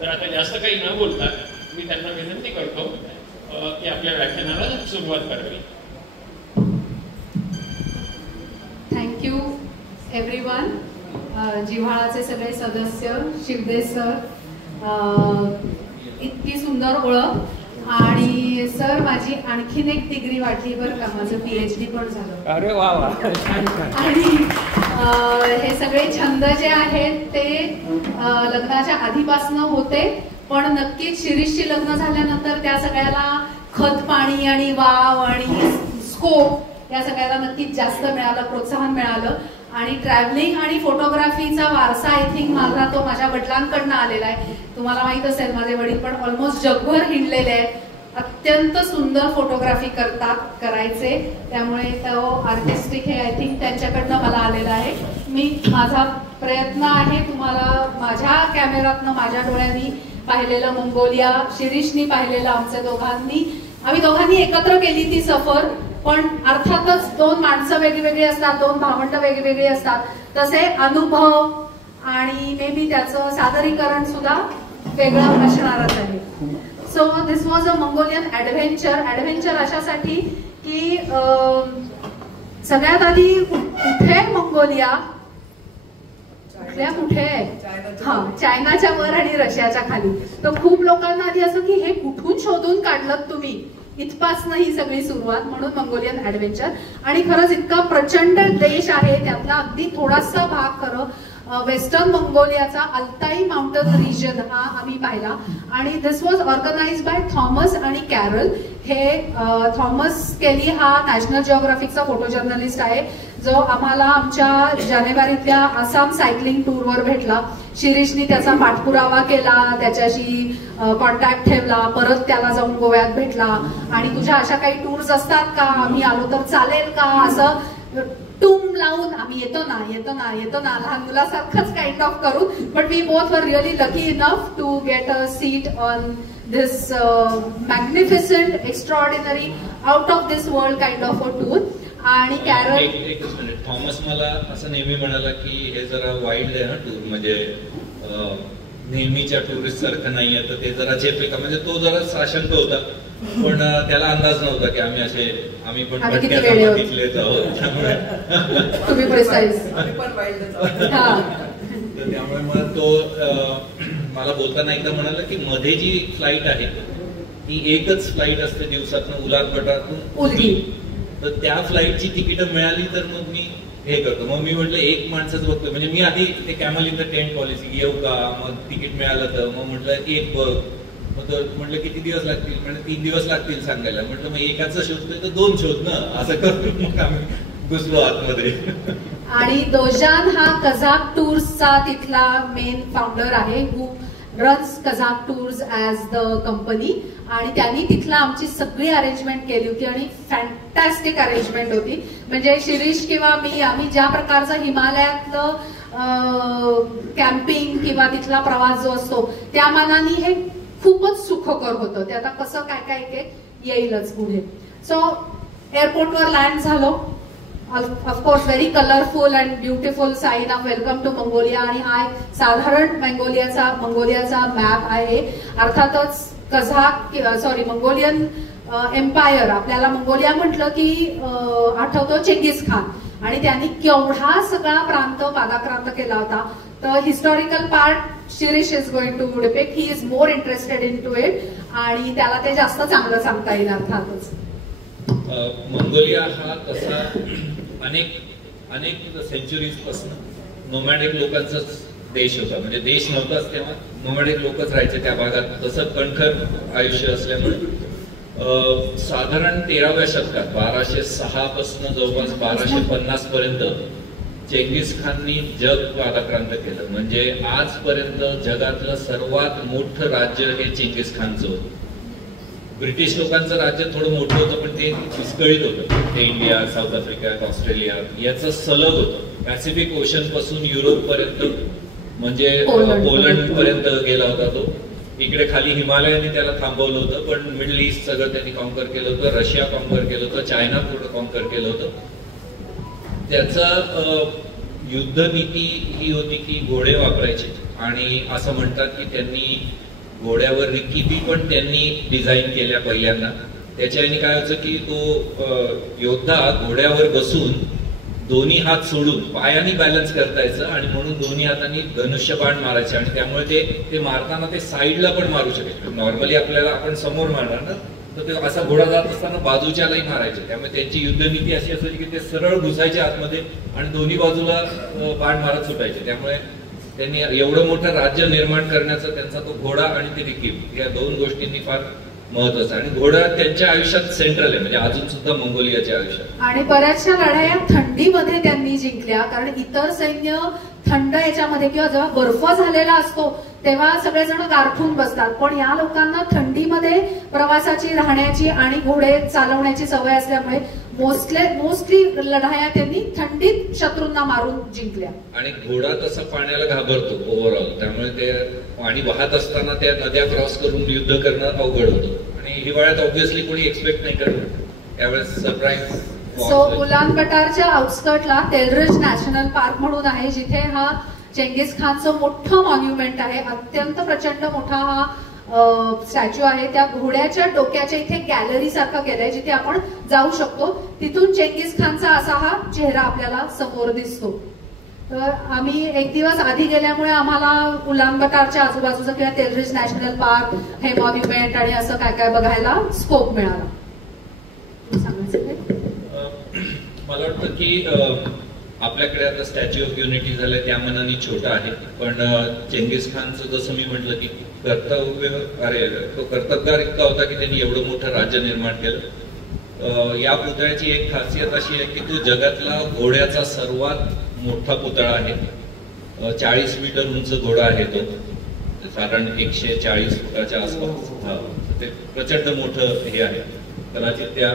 तर आता जास्त काही न बोलता मी त्यांना विनंती करतो की आपल्या व्याख्यानाला सुरुवात करावी. Thank you everyone. जिव्हाळाचे सगळे सदस्य, शिवदे सर, इतकी सुंदर ओळख. आणि सर माझी आणखीन एक डिग्री वाटली बरं का, माझं PhD पण झालं. अरे वा वा. आणि हे सगळे छंद जे आहेत ते लग्नाच्या आधीपासून होते, पण नक्कीच शिरीषची लग्न झाल्यानंतर त्या सगळ्याला खत पाणी आणि वाव आणि स्कोप या सगळ्याला नक्कीच जास्त मिळालं, प्रोत्साहन मिळालं. आणि ट्रॅव्हलिंग आणि फोटोग्राफीचा वारसा आय थिंक मला तो माझ्या वडिलांकडनं आलेला आहे. तुम्हाला माहित असेल माझे वडील पण ऑलमोस्ट जगभर हिंडलेले आहेत, अत्यंत सुंदर फोटोग्राफी करायचे, त्यामुळे तो आर्टिस्टिक हे आय थिंक त्यांच्याकडनं मला आलेला आहे. माझा प्रयत्न आहे तुम्हाला माझ्या कॅमेऱ्यातनं माझ्या डोळ्यांनी पाहिलेलं मंगोलिया, शिरीषनी पाहिलेलं आम्ही दोघांनी एकत्र केली ती सफर. पण अर्थातच दोन माणसं वेगवेगळी असतात, दोन भावंड वेगवेगळी असतात, तसे अनुभव आणि मे बी त्याचं सादरीकरण सुद्धा वेगळं असणारच आहे. So this was a Mongolian adventure अशासाठी की सगळ्यात आधी कुठे मंगोलिया, कुठे चायनाच्या वर आणि रशियाच्या खाली. तर खूप लोकांना आधी असं की हे कुठून शोधून काढलं तुम्ही, इथपासनं ही सगळी सुरुवात, म्हणून मंगोलियन ऍडव्हेंचर. आणि खरंच इतका प्रचंड देश आहे, त्यातला अगदी थोडासा भाग खरं वेस्टर्न मंगोलियाचा अल्ताई माउंटन रिजन हा आम्ही पाहिला. आणि दिस वॉज ऑर्गनाइज्ड बाय थॉमस आणि कॅरल. हे थॉमस केली हा नॅशनल जिओग्राफिकचा फोटो जर्नलिस्ट आहे, जो आम्हाला आमच्या जानेवारीतल्या आसाम सायकलिंग टूरवर भेटला. शिरीषनी त्याचा पाठपुरावा केला, त्याच्याशी कॉन्टॅक्ट ठेवला, परत त्याला जाऊन गोव्यात भेटला. आणि तुझ्या अशा काही टूर्स असतात का, आम्ही आलो तर चालेल का, असं टूम लावून आम्ही येतो ना लहान मुलासारखंच काइंड ऑफ करू. But we both were really lucky enough to get a seat on this magnificent, extraordinary, out of this world kind of a tour. आणि कॅरल एकच मिनिट, थॉमस मला असं नेहमी म्हणाला की हे जरा वाईल्ड आहे ना टूर, म्हणजे नेहमीच्या टुरिस्ट सारखं नाहीये, तर ते जरा झेपेल का, म्हणजे तो जरा साशंक होता. पण त्याला अंदाज नव्हता की आम्ही पण बघितलेच आहोत, त्यामुळे त्यामुळे मग तो मला बोलताना एकदा म्हणाला की मध्ये जी फ्लाईट आहे ती एकच फ्लाईट असते दिवसातून उलातगटातून, तर त्या फ्लाईटची तिकीट मिळाली तर मग मी हे करतो. मग मी म्हटलं एक माणसाचं बघतो, म्हणजे मी आधी ते camel in the tent policy येऊ का, मग तिकीट मिळालं तर मग म्हटलं एक बघ, मग म्हटलं किती दिवस लागतील, म्हणजे 3 दिवस लागतील सांगायला. म्हटलं मग एकाचं शोधतोय तर 2 शोध ना, असं करून मग आम्ही घुसलो आतमध्ये. आणि दोजान हा कझाक टूर्सचा तिथला मेन फाउंडर आहे, who runs Kazakh tours as the company. आणि त्यांनी तिथला आमची सगळी अरेंजमेंट केली होती आणि फॅन्टॅस्टिक अरेंजमेंट होती. म्हणजे शिरीष किंवा मी, आम्ही ज्या प्रकारचं हिमालयातलं कॅम्पिंग किंवा तिथला प्रवास जो असतो त्या मानाने हे खूपच सुखकर होतं. ते आता कसं काय येईलच पुढे. सो एअरपोर्टवर लँड झालो. Of course very colourful and beautiful sign of welcome to Mongolia. आणि हा साधारण मंगोलियाचा मॅप आहे. अर्थातच मंगोलियन एम्पायर, आपल्याला मंगोलिया म्हटलं की आठवतो चेंगीस खान, आणि त्यांनी केवढा सगळा प्रांत पादाक्रांत केला होता. तर historical part Shirish is going to depict. He is more interested in to it आणि त्याला ते जास्त चांगलं सांगता येईल. अर्थातच मंगोलिया हा तसा अनेक सेंचुरीज पासून नोमॅडिक लोकांचाच देश होता, म्हणजे देश नव्हताच तेव्हा, नोमॅडिक लोकच राहायचे त्या भागात. तसं कणखर आयुष्य असल्यामुळे साधारण 13व्या शतकात 1206 पासून जवळपास 1250 पर्यंत चेंगीस खाननी जग पादाक्रांत केलं. म्हणजे आजपर्यंत जगातलं सर्वात मोठं राज्य हे चेंगीस खानचं होतं. ब्रिटिश लोकांचं राज्य थोडं मोठं होतं, पण ते विस्कळीत होतं. ते इंडिया, साऊथ आफ्रिका, ऑस्ट्रेलिया याचं सलग होतं. पॅसिफिक ओशन पासून युरोप पर्यंत, म्हणजे पोलंड पर्यंत गेला होता तो. इकडे खाली हिमालयाने त्याला थांबवलं होतं, पण मिडल ईस्ट सगळं त्यांनी कॉन्कर केलं होतं. रशिया कॉन्कर केलं होतं, चायना थोडं कॉन्कर केलं होतं. त्याचा युद्ध नीती ही होती की घोडे वापरायचे, आणि असं म्हणतात की त्यांनी घोड्यावर रिकिबी पण त्यांनी डिझाईन केल्या पहिल्यांदा. त्याच्याने काय व्हायचं की तो योद्धा घोड्यावर बसून दोन्ही हात सोडून पायाने बॅलन्स करतायचं आणि म्हणून दोन्ही हातांनी धनुष्यबाण मारायचे आणि त्यामुळे ते मारताना ते साईडला पण मारू शकेल. नॉर्मली आपल्याला आपण समोर मारणार ना, तर ते असा घोडा जात असताना बाजूच्यालाही मारायचे. त्यामुळे त्यांची युद्धनीती अशी असायची की ते सरळ घुसायचे आतमध्ये आणि दोन्ही बाजूला बाण मारत सुटायचे. त्यामुळे त्यांनी एवढं मोठं राज्य निर्माण करण्याचा त्यांचा तो घोडा आणि ते रिकीब या दोन गोष्टींनी फार महत्वाचं. आणि घोडा त्यांच्या आयुष्यात सेंट्रल आहे, म्हणजे अजून सुद्धा मंगोलियाच्या आयुष्यात. आणि बऱ्याचशा लढाया थंडीमध्ये त्यांनी जिंकल्या, कारण इतर सैन्य थंड याच्यामध्ये किंवा जेव्हा बर्फ झालेला असतो तेव्हा सगळेजण गारठून बसतात, पण या लोकांना थंडीमध्ये प्रवासाची, राहण्याची आणि घोडे चालवण्याची सवय असल्यामुळे मोस्टली लढाया त्यांनी थंडीत शत्रूंना मारून जिंकल्या. आणि घोडा तसा पाण्याला घाबरतो ओव्हरऑल, त्यामुळे ते पाणी वाहत असताना त्या नद्या क्रॉस करून युद्ध करणं अवघड होतं आणि हिवाळ्यात ऑब्व्हियसली कोणी एक्सपेक्ट नाही करत. त्यावेळेस सरप्राईज. सो उलान बटारच्या आउटस्कर्टला तेलरिज नॅशनल पार्क म्हणून आहे, जिथे हा चेंगीस खानचं मोठं मॉन्युमेंट आहे. अत्यंत प्रचंड मोठा हा स्टॅच्यू आहे. त्या घोड्याच्या डोक्याच्या इथे गॅलरी सारखं केलंय जिथे आपण जाऊ शकतो. तिथून चेंगीस खानचा असा हा चेहरा आपल्याला समोर दिसतो. तर आम्ही एक दिवस आधी गेल्यामुळे आम्हाला उलान बटारच्या आजूबाजूचं किंवा तेलरिज नॅशनल पार्क, हे मॉन्युमेंट आणि असं काय काय बघायला स्कोप मिळाला. मला वाटतं की आपल्याकडे आता स्टॅच्यू ऑफ युनिटी झालंय त्या मनाने छोटा आहे, पण चेंगीस खानचं जसं मी म्हटलं की तो कर्तबगार इतका होता की त्यांनी एवढं मोठं राज्य निर्माण केलं. या पुतळ्याची एक खासियत अशी आहे की तो जगातला घोड्याचा सर्वात मोठा पुतळा आहे. 40 मीटर उंच घोडा आहे तो, साधारण 140 फुटाच्या आसपास. ते प्रचंड मोठं हे आहे. कदाचित त्या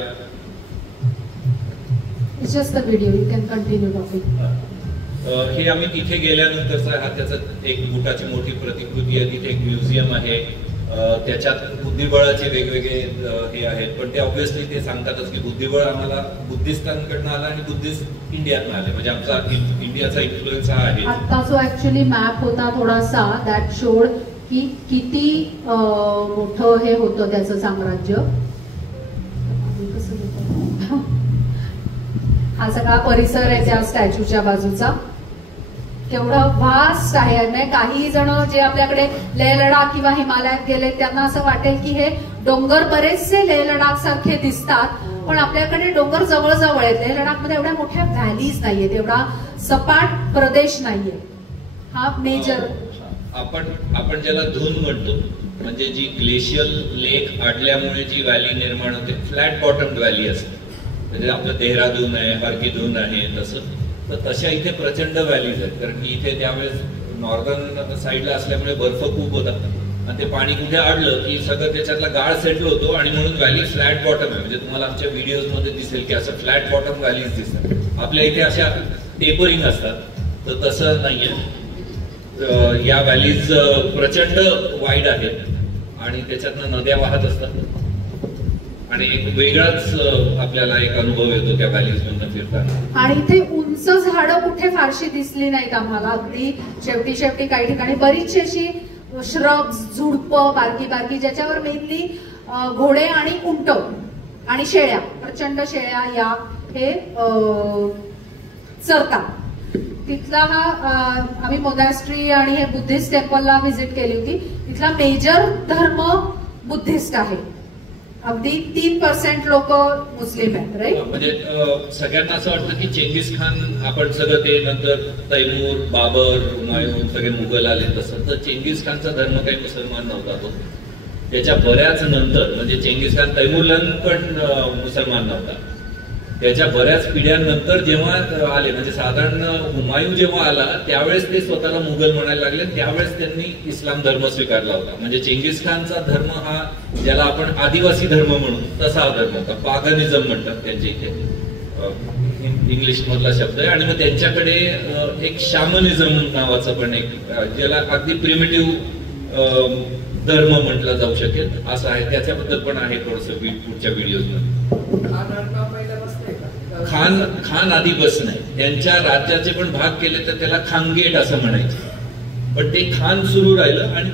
हे आम्ही तिथे गेल्यानंतरचा हा त्याचा एक बुटाची मोठी प्रतिकृती आहे. तिथे एक म्युझियम आहे, त्याच्यात बुद्धिबळाचे वेगवेगळे हे आहेत. पण ते ऑब्व्हियसली ते सांगतातच की बुद्धिबळ आम्हाला बुद्धिस्तांकडनं आला आणि बुद्धिस्ट इंडियातनं आले, म्हणजे आमचा इंडियाचा इन्फ्लुएन्स हा आहे. आता जो ऍक्च्युअली मॅप होता थोडासा दॅट शोड की किती मोठं हे होतं त्याचं साम्राज्य. हा सगळा परिसर आहे त्या स्टॅच्यूच्या बाजूचा, केवढं व्हास्ट आहे. नाही काही जण जे आपल्याकडे लेह लडाख किंवा हिमालयात गेले त्यांना असं वाटेल की हे डोंगर बरेचसे लेह लडाख सारखे दिसतात, पण आपल्याकडे डोंगर जवळजवळ आहेत. लेह लडाख मध्ये एवढ्या मोठ्या व्हॅलीज नाहीयेत, एवढा सपाट प्रदेश नाहीये. हा मेजर आपण ज्याला धून म्हणतो, म्हणजे जी ग्लेशियल लेक अडल्यामुळे जी व्हॅली निर्माण होते, फ्लॅट बॉटम व्हॅली असते. म्हणजे आपलं देहरादून आहे, हरकीदून आहे, तर तशा इथे प्रचंड व्हॅलीज आहेत. कारण की इथे त्यावेळेस नॉर्दर्न साईडला असल्यामुळे बर्फ खूप होता आणि ते पाणी कुठे अडलं की सगळं त्याच्यातला गाळ सेटल होतो आणि म्हणून व्हॅली फ्लॅट बॉटम आहे. म्हणजे तुम्हाला आमच्या व्हिडिओज मध्ये दिसेल की असं फ्लॅट बॉटम व्हॅलीज दिसतात. आपल्या इथे अशा टेपरिंग असतात, तर तसं नाहीये. या व्हॅलीज प्रचंड वाईड आहेत आणि त्याच्यातनं नद्या वाहत असतात आणि एक वेगळाच आपल्याला एक अनुभव येतो त्या व्हॅलीज मधून फिरताना. आणि इथे उंच झाडं कुठे फारशी दिसली नाहीत आम्हाला. अगदी शेवटी काही ठिकाणी बरीचशी अशी श्रब्स, झुडपं बारकी बारकी, ज्याच्यावर मेनली घोडे आणि उंट आणि शेळ्या, प्रचंड शेळ्या या हे चरतात. तिथला हा आम्ही मोनॅस्ट्री आणि हे बुद्धिस्ट टेम्पलला व्हिजिट केली होती. तिथला मेजर धर्म बुद्धिस्ट आहे. अगदी 3% लोक मुस्लिम आहेत, राईट. म्हणजे सगळ्यांना असं वाटतं की चेंगीस खान, आपण सगळं ते नंतर तैमूर, बाबर, हुमायून सगळे मुघल आले, तसं तर चेंगीस खानचा धर्म काही मुसलमान नव्हता. तो त्याच्या बऱ्याच नंतर, म्हणजे चेंगीस खान तैमूरला पण मुसलमान नव्हता. त्याच्या बऱ्याच पिढ्यांनंतर जेव्हा आले, म्हणजे साधारण हुमायूं जेव्हा आला त्यावेळेस ते स्वतःला मुघल म्हणायला लागले. त्यावेळेस त्यांनी इस्लाम धर्म स्वीकारला होता. म्हणजे चेंगीस खानचा धर्म हा, ज्याला आपण आदिवासी धर्म म्हणू, तसा हा धर्म होता. पागनिझम म्हणतात त्यांच्या इथे, इंग्लिश मधला शब्द आहे. आणि मग त्यांच्याकडे एक शामनिझम नावाचं पण एक, ज्याला अगदी प्रिमिटिव्ह धर्म म्हटलं जाऊ शकेल असं आहे. त्याच्याबद्दल पण आहे थोडस पुढच्या व्हिडिओज मध्ये. खान आधी बस नाही, त्यांच्या राज्याचे पण भाग केले तर त्याला खानगेट असं म्हणायचे, पण ते खान सुरू राहिलं आणि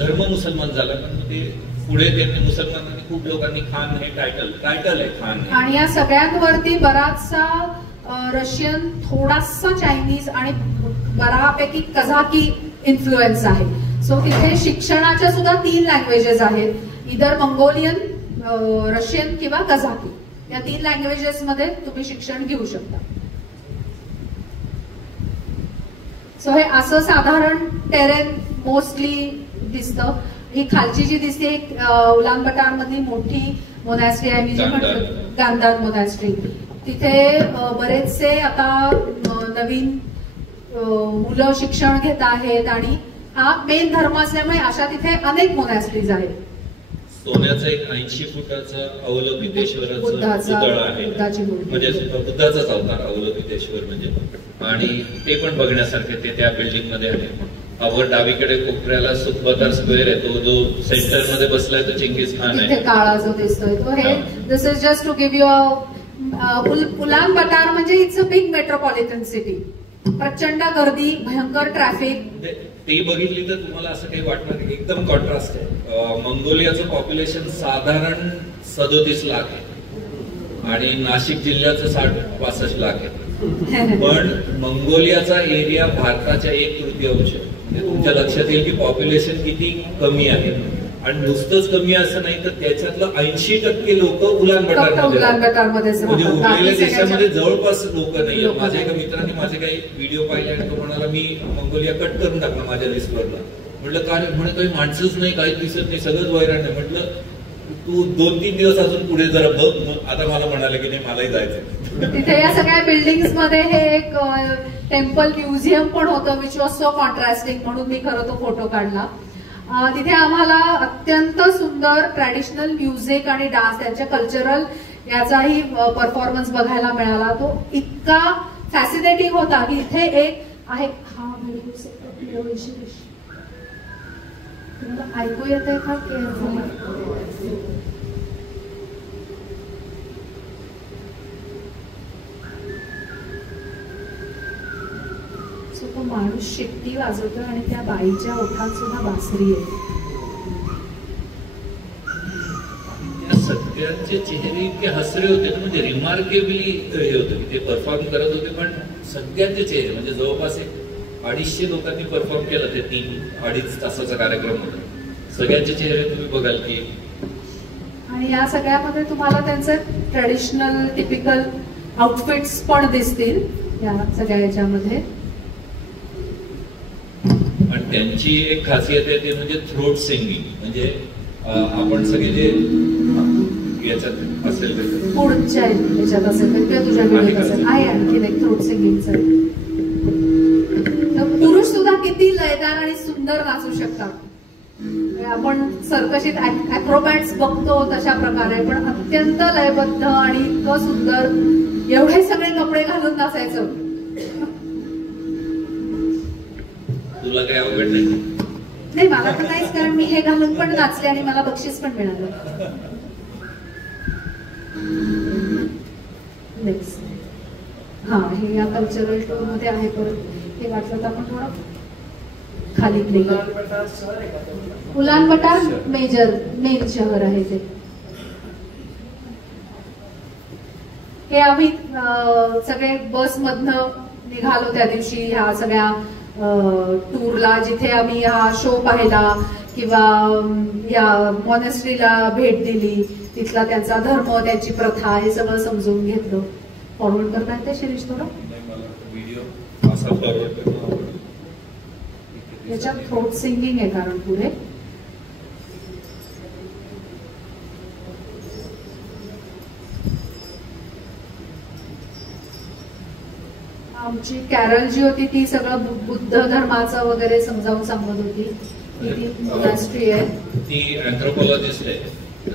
धर्म मुसलमान झाला, पण ते पुढे त्यांनी मुसलमानांनी खूप लोकांनी खान हे टायटल आहे खान. आणि या सगळ्यांवरती बराचसा रशियन, थोडासा चायनीज आणि बऱ्यापैकी कझाकी इन्फ्लुएन्स आहे. सो तिथे शिक्षणाच्या सुद्धा 3 लँग्वेजेस आहेत, इधर मंगोलियन, रशियन किंवा कझाकी. या 3 लँग्वेजेस मध्ये तुम्ही शिक्षण घेऊ शकता. सो हे असं साधारण टेरेन मोस्टली दिसतं. ही खालची जी दिसते उलान बटार मधली मोठी मोनॅस्ट्री आहे, मी जी म्हटलं गांधार मोनॅस्ट्री. तिथे बरेचसे आता नवीन मुलं शिक्षण घेत आहेत आणि हा मेन धर्म असल्यामुळे अशा तिथे अनेक मोनॅस्ट्रीज आहेत. सोन्याचं एक 80 फुटाचा अवलोकितेश्वराचं पुतळा आहे, म्हणजे बुद्धाचाच अवतार अवलोकितेश्वर म्हणजे. आणि ते पण बघण्यासारखे ते त्या बिल्डिंग मध्ये आहे. वर डावीकडे कोपऱ्याला सुखबतार स्क्वेअर आहे, तो जो सेंटर मध्ये बसलाय तो चिंगीज खान आहे, काळा जो दिसतोय तो. हे this is just to give you Ulaanbaatar म्हणजे it's a big metropolitan city. प्रचंड गर्दी, भयंकर ट्रॅफिक. ते बघितली तर तुम्हाला असं काही वाटणार नाही, एकदम कॉन्ट्रास्ट आहे. मंगोलियाचं पॉप्युलेशन साधारण 37 लाख आहे आणि नाशिक जिल्ह्याचं 60-65 लाख आहे. पण मंगोलियाचा एरिया भारताच्या 1/3 आहे. म्हणजे तुमच्या लक्षात येईल की पॉप्युलेशन किती कमी आहे. आणि नुसतंच कमी असं नाही तर त्याच्यातलं 80% लोक उलान बटारमध्ये, म्हणजे उरलेल्या देशामध्ये जवळपास लोक नाही. माझ्या एका मित्राने माझे काही व्हिडिओ पाहिले आणि तो म्हणाला मी मंगोलिया कट करून टाकला माझ्या लिस्टवरला. म्हटलं काय? म्हणे काही माणसंच नाही, काहीच दिसत नाही, सगळंच वैराण आहे. म्हटलं तू 2-3 दिवस अजून पुढे जरा बघ. आता मला म्हणाले की नाही मलाही जायचं. तिथे या सगळ्या बिल्डिंग्स मध्ये हे एक टेम्पल म्युझियम पण होतं, विच वॉज सो कॉन्ट्रास्टिंग, म्हणून मी खरं तो फोटो काढला. तिथे आम्हाला अत्यंत सुंदर ट्रॅडिशनल म्युझिक आणि डान्स, त्यांच्या कल्चरल याचाही परफॉर्मन्स बघायला मिळाला. तो इतका फॅसिनेटिंग होता की इथे एक आहे, हा ऐकू येतंय का? तो माणूस शिट्टी वाजवतो आणि त्या बाईच्या ओठात सुद्धा बासरी आहे. सगळ्यांचे चेहरे इतके हसरे होते, म्हणजे रिमार्केबली हे होतं की ते परफॉर्म करत होते. पण सगळ्यांचे चेहरे म्हणजे जवळपास 250 लोकांनी परफॉर्म केलं. ते 3-2.5 तासाचा कार्यक्रम होता. सगळ्यांचे चेहरे तुम्ही बघाल की. आणि या सगळ्यामध्ये तुम्हाला त्यांचे ट्रेडिशनल टिपिकल आउटफिट्स पण दिसतील या सगळ्या याच्यामध्ये. आणि त्यांची एक खासियत आहे ते म्हणजे थ्रोट सिंगिंग. म्हणजे आपण सगळे जे याच्यात असेल पुढच्या याच्यात असेल किंवा तुझ्या व्हिडिओत असेल आहे आणखी एक थ्रोट सिंगिंगचं. पुरुष सुद्धा किती लयदार आणि सुंदर नाचू शकतात. आपण सर्कशीत अॅक्रोबॅट्स बघतो तशा प्रकारे, पण अत्यंत लयबद्ध आणि इतकं सुंदर, एवढे सगळे कपडे घालून नाचायचं. तुला काही अवघड नाही? नाही, मला तर काहीच, कारण मी हे घालून पण नाचले आणि मला बक्षीस पण मिळालं. नेक्स्ट, हा हे या कल्चरल टूर मध्ये आहे. परत हे वाटलं तर आपण थोडं खाली प्ले करू. उलान बटार मेन शहर आहे ते. हे आम्ही सगळे बस मधनं निघालो त्या दिवशी ह्या सगळ्या टूरला, जिथे आम्ही हा शो पाहिला किंवा या मॉनेस्ट्रीला भेट दिली, तिथला त्यांचा धर्म, त्यांची प्रथा, हे सगळं समजून घेतलं. फॉरवर्ड करता येते शिरीष थोडं? याच्यात थ्रोट सिंगिंग आहे कारण पुढे. आमची कॅरल जी होती ती सगळं बुद्ध धर्माचं वगैरे समजावून सांगत होती. ती मोनॅस्ट्री आहे, ती अँथ्रोपॉलॉजिस्ट आहे,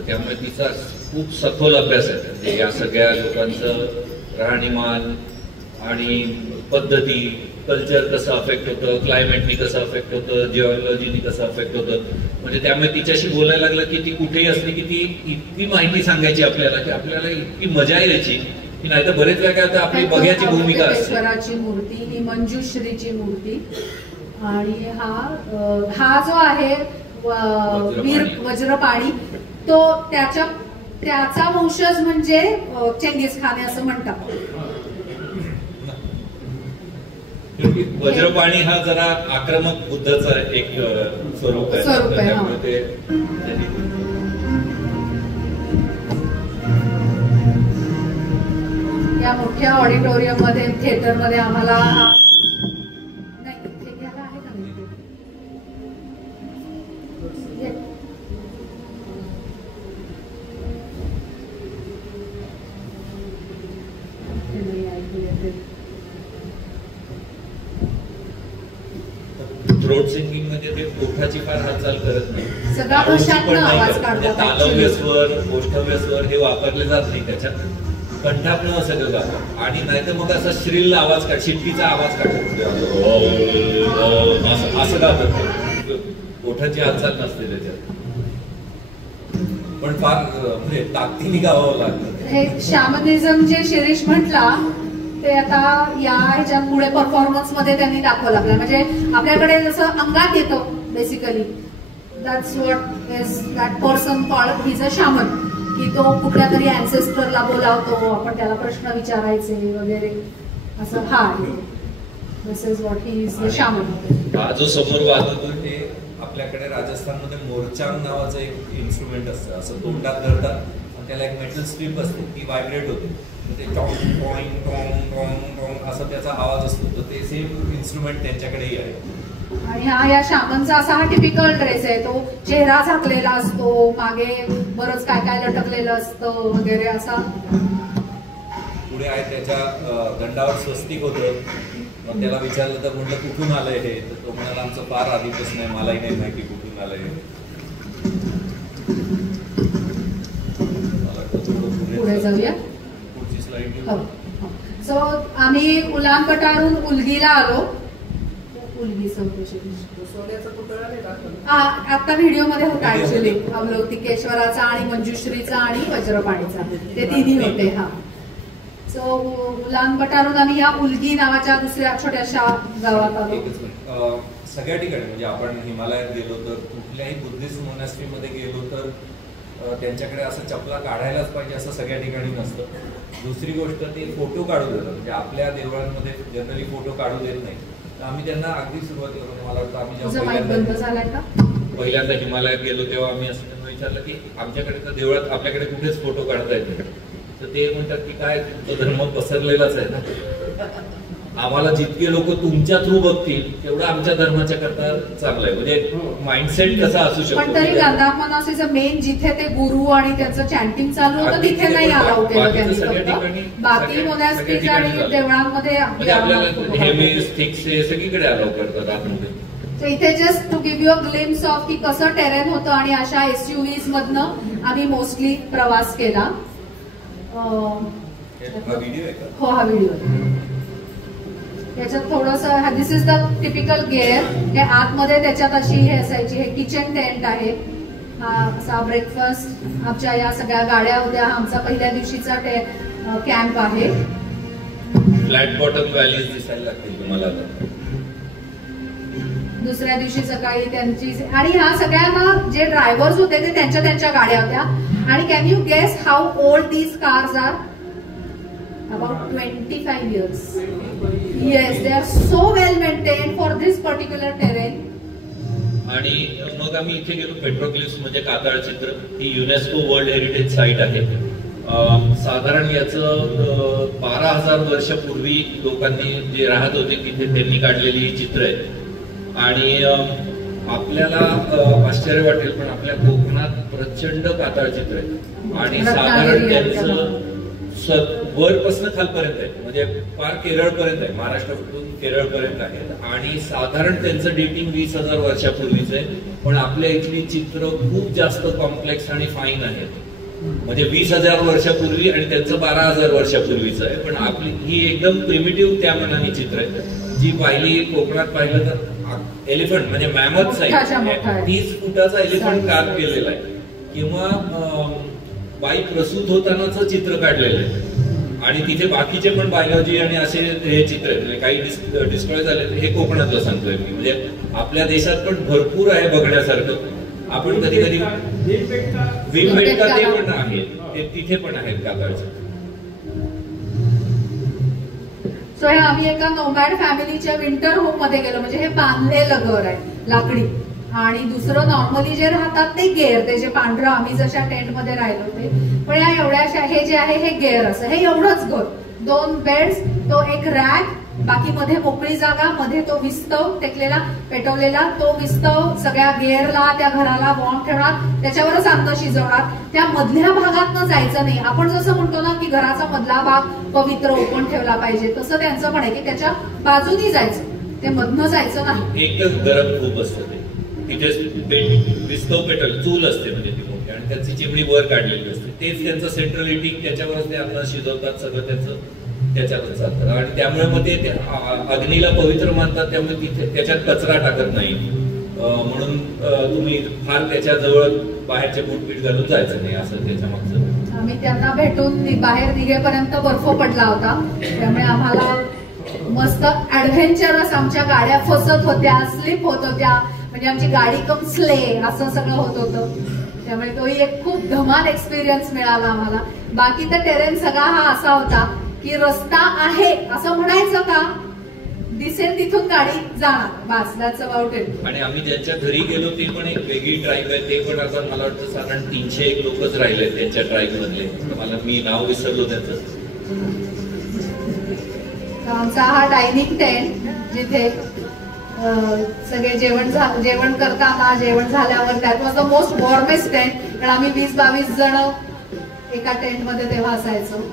त्यामुळे तिचा खूप सखोल अभ्यास आहे. म्हणजे या सगळ्या लोकांचं राहणीमान आणि पद्धती, कल्चर कसं अफेक्ट होतं, क्लायमेटनी कसं अफेक्ट होतं, जिओलॉजीनी कसं अफेक्ट होतं. म्हणजे त्यामुळे तिच्याशी बोलायला लागलं की ती कुठेही असली की ती इतकी माहिती सांगायची आपल्याला की आपल्याला इतकी मजा यायची की नाही तर बरेच वेळा काय होतं आपली बघ्याची भूमिका असते. ईश्वराची मूर्ती, ही मंजुश्रीची मूर्ती. आणि हा जो आहे वीर वज्रपाणी, तो त्याचा वंशज म्हणजे चेंगीस खान असं म्हणतात. वज्रपाणी हा जरा आक्रमक बुद्धाचा एक स्वरूप आहे. या मोठ्या ऑडिटोरियम मध्ये, थिएटर मध्ये आम्हाला थ्रोट सिंगिंग मध्ये ते ओठाची फार हालचाल करत नाही, तालव्य स्वर, गोष्ठव्य स्वर हे वापरले जात नाही त्याच्यात. कंठापण सगळं गातात आणि नाहीतर मग असा श्रील आवाज काढ, शिट्टीचा आवाज काढतात, असं गातात. ओठाची हालचाल नसते त्याच्यात, पण फार म्हणजे ताकदीने गावावं लागतं. हे शॅमनिझम जे शिरीष म्हटला ते आता या ह्याच्या पुढे परफॉर्मन्स मध्ये त्यांनी दाखवलं आपल्याला. म्हणजे आपल्याकडे जसं अंगात येतं basically, that's what is that person called his a shaman, की तो कुठल्या तरी अँसेस्टरला बोलावतो, आपण त्याला प्रश्न विचारायचे वगैरे असं. हा this is what he is the shaman. हा जो समोर वाजवतो ते आपल्याकडे राजस्थानमध्ये मोरचांग नावाचं एक इन्स्ट्रुमेंट असतं, असं तोंडात धरतात आणि त्याला एक मेटल स्ट्रीप असते, ती व्हायब्रेट होते, ते tong tong tong tong tong असं त्याचा आवाज असतो. तर ते सेम इन्स्ट्रुमेंट त्यांच्याकडेही आहे. आणि हा या शामनचा असा हा टिपिकल ड्रेस आहे, तो चेहरा झाकलेला असतो, मागे बरंच काय काय लटकलेलं असतं वगैरे असा. पुढे आहे त्याच्या दंडावर स्वस्तिक होतं. मग त्याला विचारलं तर म्हटलं कुठून आलंय हे, तर तो म्हणाला आमचं फार आधीपासून आहे, मलाही नाही माहिती कुठून आलंय. पुढे जाऊया. पुढची स्लाइड. सो आम्ही उलानबटारून उलगीला आलो. उलगी आता व्हिडिओ मध्ये होता ऍक्च्युली, अमलौतिकेश्वराचा आणि मंजुश्रीचा आणि वज्रपाणीचा, ते तिन्ही होते. हा. सो उलानबटारून आम्ही या उलगी नावाच्या दुसऱ्या छोट्याशा गावात आलो. सगळ्या ठिकाणी म्हणजे आपण हिमालयात गेलो तर, कुठल्याही बुद्धिस्ट मोनॅस्ट्री मध्ये गेलो तर त्यांच्याकडे असं चपला काढायलाच पाहिजे असं सगळ्या ठिकाणी नसतं. दुसरी गोष्ट, ते फोटो काढू देतात. म्हणजे आपल्या देवळांमध्ये जनरली फोटो काढू देत नाही. तर आम्ही त्यांना अगदी सुरुवातीला, म्हणजे मला वाटतं आम्ही जेव्हा पहिल्यांदा हिमालयात गेलो तेव्हा आम्ही असं त्यांना विचारलं की आमच्याकडे तर देवळात आपल्याकडे कुठेच फोटो काढता येत नाही. तर ते म्हणतात की काय तुमचा धर्म पसरलेलाच आहे ना, आम्हाला जितके लोक तुमच्या थ्रू बघतील तेवढं आमच्या धर्माच्या करता चांगलं आहे. म्हणजे माइंडसेट कसा असू शकतो. पण तरी गांधारमनासीचं मेन जिथे ते गुरु आणि त्यांचं चॅन्टिंग चालू होतं तिथे नाही अलाउ केलं त्यांनी. बाकी मोनॅस्ट्रीज आणि देवळांमध्ये सगळीकडे अलाउ करतात आतमध्ये. तर इथे just to give you a glimpse of की कसं टेरेन होतं आणि अशा एसयूव्हीज मधनं आम्ही मोस्टली प्रवास केला. हो, हा व्हिडिओ आहे. याच्यात थोडंसं, दिस इज द टिपिकल गेअर. हे आतमध्ये त्याच्यात अशी हे असायची, हे किचन टेंट आहे. असा ब्रेकफास्ट, आमच्या या सगळ्या गाड्या होत्या. आमचा पहिल्या दिवशीचा कॅम्प आहे. फ्लॅट बॉटम व्हॅलीज दिसायला लागतील तुम्हाला. दुसऱ्या दिवशी सकाळी त्यांची, आणि ह्या सगळ्यांना जे ड्रायव्हर्स होते ते त्यांच्या गाड्या होत्या. आणि can you guess how old these cars are? About 25 years. Yes, they are so well maintained for this particular terrain. आणि मग आम्ही इथे गेलो. पेट्रोग्लिफ्स म्हणजे कातळ चित्र, ही युनेस्को वर्ल्ड हेरिटेज साईट आहे. साधारण याचं 12,000 वर्षापूर्वी लोकांनी जे राहत होते तिथे त्यांनी काढलेली ही चित्र आहेत. आणि आपल्याला आश्चर्य वाटेल पण आपल्या कोकणात प्रचंड कातळ चित्र आहेत. आणि साधारण त्यांचं वरपासून खालपर्यंत आहे, म्हणजे फार केरळपर्यंत आहे, महाराष्ट्रातून केरळपर्यंत आहेत. आणि साधारण त्यांचं डेटिंग 20,000 वर्षापूर्वीच आहे. पण आपल्या इथली चित्र खूप जास्त कॉम्प्लेक्स आणि फाईन आहेत. म्हणजे 20,000 वर्षापूर्वी आणि त्यांचं 12,000 वर्षापूर्वीच आहे. पण आपली ही एकदम प्रिमिटिव्ह त्या मनाने चित्र आहे. जी पाहिली कोकणात पाहिलं तर एलिफंट म्हणजे मॅमथ साईज 30 फुटाचा एलिफंट कार्व केलेला आहे. किंवा बाई प्रसूत होतानाच चित्र काढलेलं आहे. आणि तिथे बाकीचे पण बायोलॉजी आणि असे हे चित्र आहेत. काही डिस्ट्रॉय झाले, हे कोकणातलं सांगतोय मी. म्हणजे आपल्या देशात पण भरपूर आहे बघण्यासारखं. आपण कधी कधी भीमबेटका ते पण आहेत, ते तिथे पण आहेत कातळचे. सो हे आम्ही एका नोमॅड फॅमिलीच्या विंटर होम मध्ये गेलो. म्हणजे हे बांधलेलं घर आहे लाकडी, आणि दुसरं नॉर्मली जे राहतात ते गेअर, ते जे पांढरं आम्ही जशा टेंट मध्ये राहिलो ते. पण या एवढ्याशा हे जे आहे हे गेअर असं, हे एवढंच घर, 2 बेड्स, तो एक रॅक, बाकी मध्ये मोकळी जागा, मध्ये तो विस्तव टेकलेला पेटवलेला, तो विस्तव सगळ्या गेअरला त्या घराला वॉर्म ठेवणार, त्याच्यावरच अन्न शिजवणार. त्या मधल्या भागात जायचं नाही. आपण जसं म्हणतो ना की घराचा मधला भाग पवित्र ओपन ठेवला पाहिजे, तसं त्यांचं पण आहे की त्याच्या बाजूनी जायचं, ते मधनं जायचं नाही. एकच गरम खूप असतं ते, तिथे विस्तव पेटल चूल असते म्हणजे ती मोठी, आणि त्याची चिमणी वर काढलेली असते, तेच त्यांचं सेंट्रल हिटिंग, त्याच्यावरच ते अन्न शिजवतात, सगळं त्यांचं त्याच्यातच चालतं. आणि त्यामुळे मग ते अग्नीला पवित्र मानतात, त्यामुळे तिथे त्याच्यात कचरा टाकत नाही. म्हणून तुम्ही फार त्याच्या जवळ बाहेरचे बूटपीठ घालून जायचं नाही, असं त्याच्या मागचं. आम्ही त्यांना भेटून बाहेर निघेपर्यंत बर्फ पडला होता, त्यामुळे आम्हाला मस्त ऍडव्हेंचरस आमच्या गाड्या फसत होत्या, स्लिप होत होत्या, म्हणजे आमची गाडी कम स्ले असं सगळं होत होतं. त्यामुळे तोही एक खूप धमाल एक्सपिरियन्स मिळाला आम्हाला. बाकी तर टेरेन सगळा हा असा होता की रस्ता आहे असं म्हणायचं का, दिसेल तिथून गाडी जाणार, बस, दॅट्स अबाउट इट. आणि आम्ही ज्यांच्या घरी गेलो ते पण एक वेगळी ट्राईब आहे, ते पण आता मला वाटतं साधारण 301 लोकच राहिले त्यांच्या ट्राईब मधले. मला मी नाव विसरलो त्याचं. आमचा हा डायनिंग टेंट, जिथे सगळे जेवण करताना, जेवण झाल्यावर, that was the most warmest tent. कारण आम्ही 20-22 जण एका टेंट मध्ये तेव्हा असायचो.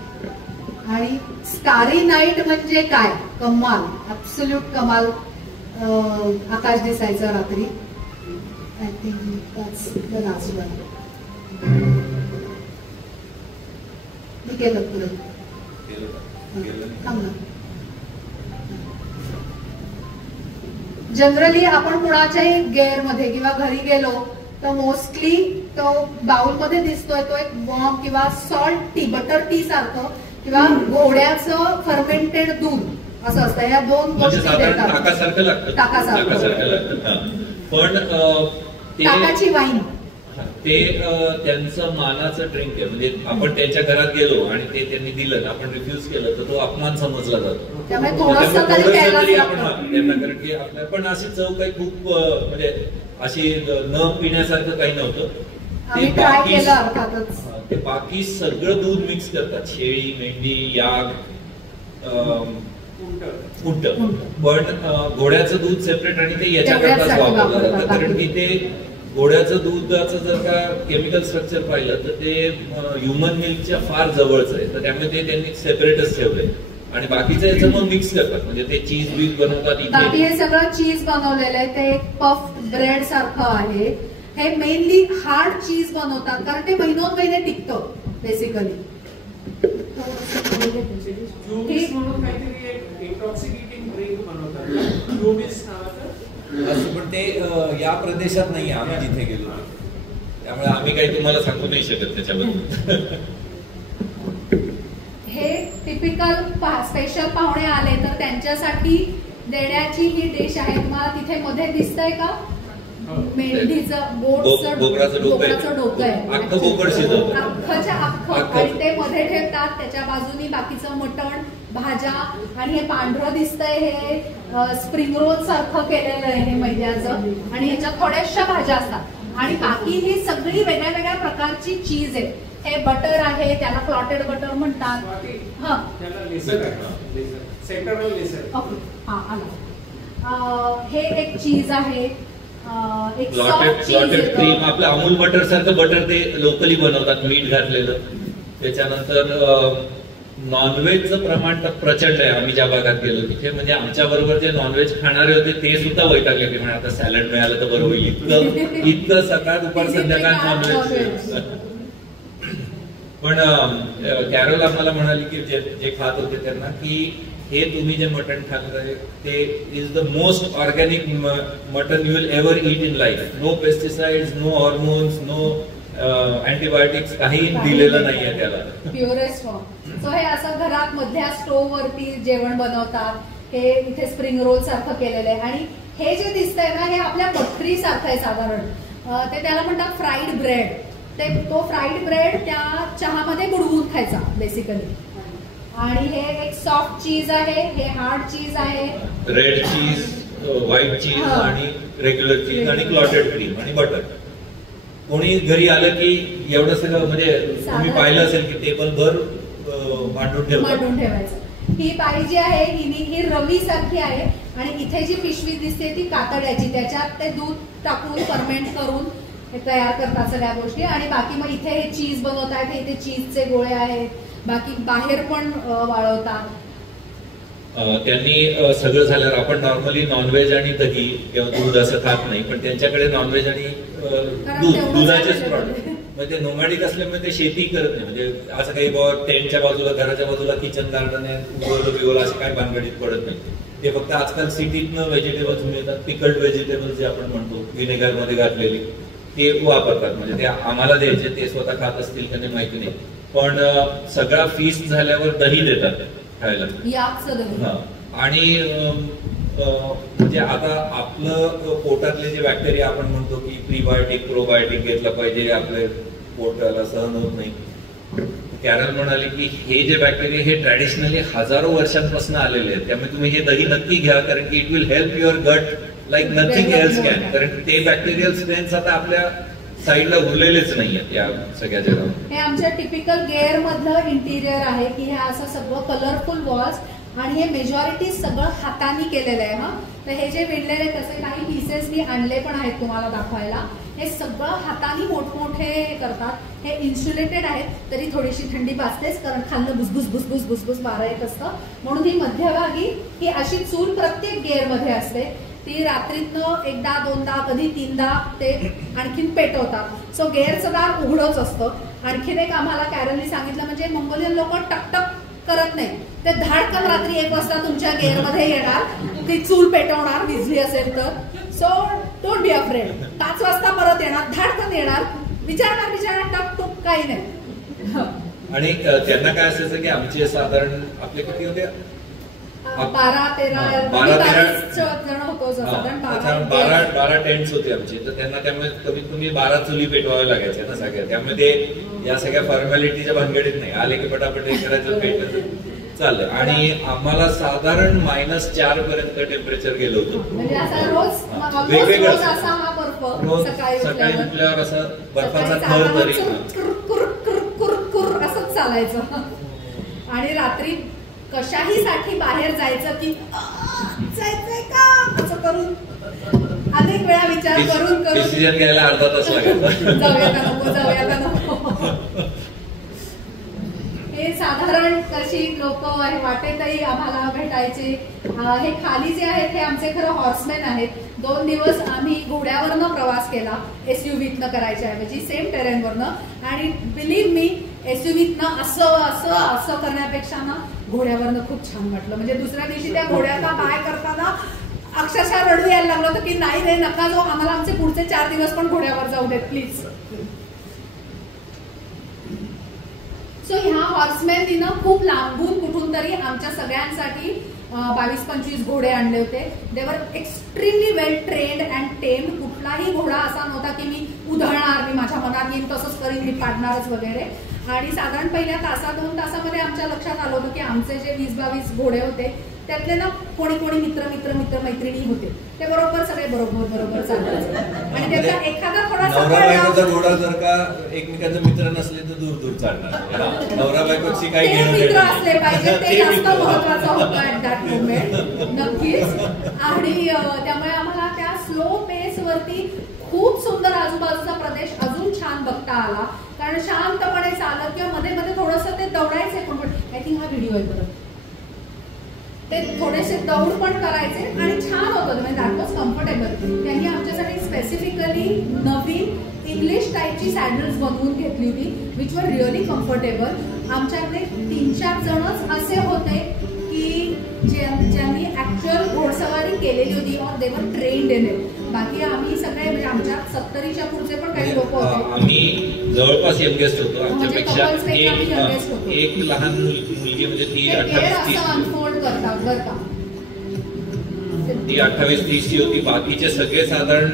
आणि स्टारी नाईट म्हणजे काय, कमाल, ऍब्सोल्यूट कमाल आकाश दिसायचं रात्री. I think that's the last one. मी केलं पुढे जनरली आपण कुणाच्याही गेअर मध्ये किंवा घरी गेलो तर मोस्टली तो बाउल मध्ये दिसतोय तो एक वॉर्म किंवा सॉल्ट टी, बटर टी सारखं, किंवा घोड्याचं फर्मेंटेड दूध असं असतं. या 2 गोष्टी ताकासारखं लागतं. पण ताकाची वाईन ते त्यांचं मानाचं ड्रिंक आहे. म्हणजे आपण त्यांच्या घरात गेलो आणि ते त्यांनी दिलं, आपण रिफ्यूज केलं तर तो अपमान समजला जातो. त्यामुळे तरी आपण त्यांना, कारण की आपल्या पण अशी चव काही खूप म्हणजे अशी न पिण्यासारखं काही नव्हतं. ते बाकी सगळं दूध मिक्स करतात, शेळी, मेंढी, याक, उंट, पण घोड्याचं दूध सेपरेट, आणि ते याच्याकरताच वापरलं जातं. कारण की ते घोड्याचं दुधाचं जर का केमिकल स्ट्रक्चर पाहिलं तर ते ह्युमन मिल्कच्या फार जवळच आहे, तर त्यामुळे ते त्यांनी सेपरेटच ठेवलंय. आणि बाकीचं याचं मग मिक्स करतात, म्हणजे ते चीज बीज बनवतात. बाकी हे सगळं चीज बनवलेलं आहे, ते एक पफ ब्रेड सारखं आहे. हे मेनली हार्ड चीज बनवतात, कारण ते महिने टिकतं बेसिकली. असं पण ते या प्रदेशात नाही, आम्ही जिथे गेलो त्यामुळे आम्ही काही तुम्हाला सांगू नाही शकत त्याच्याबद्दल. हे टिपिकल स्पेशल पाहुणे आले तर त्यांच्यासाठी देण्याची ही डिश आहे. तुम्हाला तिथे मध्ये दिसतंय का, मेंढीचं बोकडाचं डोकं आहे, अख्खं बोकड शिजवतं, अख्खच्या अख्खं, आणि ते मध्ये ठेवतात. त्याच्या बाजूनी बाकीचं मटण, भाज्या, आणि हे पांढरं दिसतंय हे स्प्रिंग रोल सारखं केलेलं आहे हे मैद्याचं, आणि ह्याच्यात थोड्याशा भाज्या असतात. आणि बाकी ही सगळी वेगळ्या वेगळ्या प्रकारची चीज आहे. हे बटर आहे, त्याला क्लॉटेड बटर म्हणतात. हे एक चीज आहे, एक क्लॉटेड क्रीम, आपलं अमूल बटर सारखं बटर ते लोकली बनवतात, मीठ घातलेलं. त्याच्यानंतर नॉनव्हेजचं प्रमाण प्रचंड आहे. आम्ही ज्या भागात गेलो तिथे, म्हणजे आमच्या बरोबर जे नॉनव्हेज खाणारे होते ते सुद्धा वैतागले, ते म्हणजे आता सॅलड मिळालं तर बरं होईल, इतकं सकाळ दुपार संध्याकाळ नॉनव्हेज. पण कॅरोल आम्हाला म्हणाली की जे खात होते त्यांना की हे तुम्ही जे मटण खाल्लंय ते is the most organic mutton you will ever eat in life. No pesticides, no hormones, no antibiotics, काही दिलेलं नाहीये त्याला, प्युरेस्ट फॉर्म. सो हे असं घरात मधल्या स्टोव्ह वरती जेवण बनवतात. हे इथे स्प्रिंग रोल सारखं केलेलं आहे. आणि हे जे दिसतंय ना हे आपल्या बकरी सारखं आहे साधारण. ते त्याला म्हणतात फ्राईड ब्रेड. तो फ्राईड ब्रेड त्या चहामध्ये बुडवून खायचा बेसिकली. आणि हे एक सॉफ्ट चीज आहे, हे हार्ड चीज आहे, रेड चीज, व्हाईट चीज आणि रेग्युलर चीज आणि क्लॉटेड क्रीम आणि बटर. कोणी घरी आलं की एवढं सगळं म्हणजे तुम्ही पाहिलं असेल की टेबल भर मांडून ठेवायचं. ही बाई जी आहे ही रवी सारखी आहे आणि इथे जी पिशवी दिसते ती कातड्याची, त्याच्यात ते दूध टाकून फर्मेंट करून तयार करतात सगळ्या गोष्टी. आणि बाकी मग इथे हे चीज बनवतात, इथे चीजचे गोळे आहेत, बाकी बाहेर पण वाळवतात. त्यांनी सगळं झाल्यावर आपण नॉर्मली नॉनव्हेज आणि दही किंवा दूध असं खात नाही, पण त्यांच्याकडे नॉनव्हेज आणि दुधाचेच प्रॉडक्ट. म्हणजे ते नोमॅडिक असल्यामुळे ते शेती करत नाही. म्हणजे असं काही बाबा टेंटच्या बाजूला घराच्या बाजूला किचन गार्डन आहे, उगवलं बिगवलं असं काही भानगडीत पडत नाही. ते फक्त आजकाल सिटीतनं व्हेजिटेबल्स मिळतात, पिकल्ड व्हेजिटेबल्स जे आपण म्हणतो व्हिनेगर मध्ये घातलेली, ते वापरतात. म्हणजे ते आम्हाला द्यायचे, ते स्वतः खात असतील का नाही माहिती नाही, पण सगळा फीस्ट झाल्यावर दही देतात खायला. आणि म्हणजे आता आपलं पोटातले जे बॅक्टेरिया आपण म्हणतो की प्रीबायोटिक प्रोबायोटिक घेतलं पाहिजे, आपल्या पोटाला सहन होत नाही. कॅरल म्हणाले की हे जे बॅक्टेरिया हे ट्रॅडिशनली हजारो वर्षांपासून आलेले आहेत, त्यामुळे तुम्ही हे दही नक्की घ्या, कारण की इट विल हेल्प युअर गट लाईक नथिंग एल्स कॅन. कारण ते बॅक्टेरियल स्ट्रेन्स आता आपल्या साईडला उरलेलेच नाहीयेत या सगळ्या जगात. हे आमच्या टिपिकल गेअर मधलं इंटिरियर आहे की हे असं सगळं कलरफुल वॉल्स आणि हे मेजॉरिटी सगळं हाताने केलेलं आहे. तर हे जे विणलेले तसे काही पीसेस मी आणले पण आहेत तुम्हाला दाखवायला. हे सगळं हाताने मोठमोठे करतात. हे इन्सुलेटेड आहेत, तरी थोडीशी थंडी वाजतेच, कारण खाल्लं भुसभुस भुसभुस भुसभुस वारा येत असतं. म्हणून ही मध्यभागी ही अशी चूल प्रत्येक गेअर मध्ये असते. ती रात्रीतनं एकदा दोनदा कधी तीनदा ते आणखीन पेटवतात. सो गेअरचं दार उघडच असतं. आणखीन एक आम्हाला कॅरलनी सांगितलं, म्हणजे मंगोलियन लोक टकटक करत नाही, ते धाडकन रात्री 1 वाजता तुमच्या गेअर मध्ये येणार, ती चूल पेटवणार विजली असेल तर. So don't be afraid. 5 वाजता परत येणार, धाडकन येणार, विचारणार टक टुक काही नाही. आणि त्यांना काय असायचं की आमचे साधारण आपले किती होते 12-13 जण होतो साधारण. 12 टेंट्स होते आमचे. तर त्यांना त्यामुळे कमीत कमी 12 चुली पेटवाव्या लागायच्या ना सगळ्या. त्यामुळे ते या सगळ्या फॉर्मॅलिटीच्या भानगडीत नाही आले की पटापट हे करायचं पेटायचं चाललं. आणि आम्हाला साधारण -4 पर्यंत टेम्परेचर गेलं होतं. वेगवेगळं रोज सकाळी उठल्यावर असं बर्फाचा थर तरी असंच चालायचं. आणि रात्री कशाही साठी बाहेर जायचं की जायचंय का असं करून अनेक वेळा विचार करून डिसिजन घ्यायला अर्धा तास लागायचा, जाऊया का नको. हे साधारण कशी लोक वाटेतही आम्हाला भेटायचे. हे खाली जे आहेत हे आमचे खरं हॉर्समॅन आहेत. 2 दिवस आम्ही घोड्यावरनं प्रवास केला, एसयूव्हीतनं करायच्या ऐवजी सेम टेरेनवरनं. आणि बिलीव्ह मी एसयूव्हीतनं असं करण्यापेक्षा ना घोड्यावरनं खूप छान वाटलं. म्हणजे दुसऱ्या दिवशी त्या घोड्याला बाय करताना अक्षरशः रडू यायला लागलं होतं की नाही रे नका जो, आम्हाला आमचे पुढचे 4 दिवस पण घोड्यावर जाऊ देत प्लीज. सो ह्या हॉर्समॅननं खूप लांबून कुठून तरी आमच्या सगळ्यांसाठी 22-25 घोडे आणले होते. They were extremely well trained and tamed. कुठलाही घोडा असा नव्हता की मी उधळणार, मी माझ्या मनात येईन तसंच करीन, मी पाडणारच वगैरे. आणि साधारण पहिल्या 1-2 तासामध्ये आमच्या लक्षात आलं होतं की आमचे जे 20-22 घोडे होते त्यातले ना कोणी मित्र मैत्रिणी होते. ते बरोबर सगळे बरोबर चालायचे. आणि त्याचा एखादा थोडासा घोडा जर का एकमेकांचे मित्र नसले तर दूर चालणार. नवरा बायकोची काही मित्र असले पाहिजे, ते जास्त महत्वाचं होतं ऍट दॅट मोमेंट नक्कीच. आणि त्यामुळे आम्हाला त्या स्लो पेस वरती खूप सुंदर आजूबाजूचा प्रदेश अजून छान बघता आला. कारण शांतपणे चालत किंवा मध्ये थोडंसं ते दौडायचे पण आय थिंक हा व्हिडिओ आहे बरं, ते थोडेसे दौड पण करायचे आणि छान होतं. म्हणजे दॅट वॉज कम्फर्टेबल. त्यांनी आमच्यासाठी स्पेसिफिकली नवीन इंग्लिश टाईपची सॅडल्स बनवून घेतली होती विच वर रिअली कम्फर्टेबल. आमच्याकडे 3-4 जणच असे होते की ज्यांनी ऍक्च्युअल घोडसवारी केलेली होती और दे वर ट्रेन्ड इन इट. बाकी आम्ही सगळे म्हणजे आमच्या 70च्या पुढचे पण काही लोक होते. आम्ही जवळपास यंगेस्ट होतो. आमच्यापेक्षा एक लहान मुलगी म्हणजे ती 28-30 ची होती. बाकीचे सगळे साधारण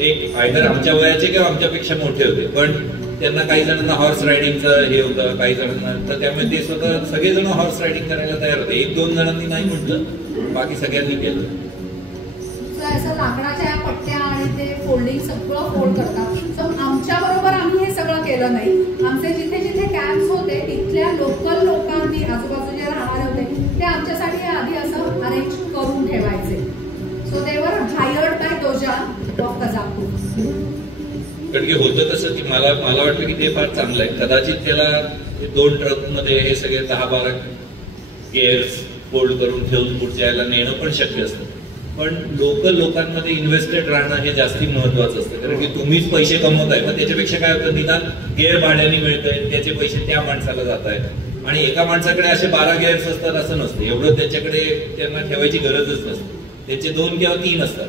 एक आयदर आमच्या वयाचे किंवा आमच्यापेक्षा मोठे होते, पण त्यांना काही जणांना हॉर्स रायडिंगचं हे होतं, काही जणांना, तर त्यामुळे ते स्वतः सगळेजण हॉर्स रायडिंग करायला तयार होते. 1-2 जणांनी नाही म्हटलं, बाकी सगळ्यांनी केलं. असं लाकडाच्या पट्ट्या आणि ते फोल्डिंग सगळं फोल्ड करतात. सो आमच्या बरोबर आम्ही हे सगळं केलं नाही. आमचे जिथे जिथे कॅम्प्स होते तिथल्या लोकल लोकांनी, आजूबाजू जे राहणारे होते ते आमच्यासाठी आधी असं अरेंज करून ठेवायचे. सो दे वर हायर्ड बाय दोजान ऑफ कजाकू. कारण की होतं कसं की मला वाटलं की ते फार चांगलं आहे. कदाचित त्याला 2 ट्रकमध्ये हे सगळे 10-12 गेअर्स फोल्ड करून ठेवून पुढच्या यायला नेणं पण शक्य असतं, पण लोकल लोकांमध्ये इन्व्हेस्टेड राहणं हे जास्ती महत्वाचं असतं. कारण की तुम्हीच पैसे कमवताय, मग त्याच्यापेक्षा काय होतं, निदान गेअर भाड्याने मिळतंय, त्याचे पैसे त्या माणसाला जात आहेत. आणि एका माणसाकडे असे 12 गेअर्स असतात असं नसतं, एवढं त्याच्याकडे त्यांना ठेवायची गरजच नसते. त्याचे 2 किंवा 3 असतात.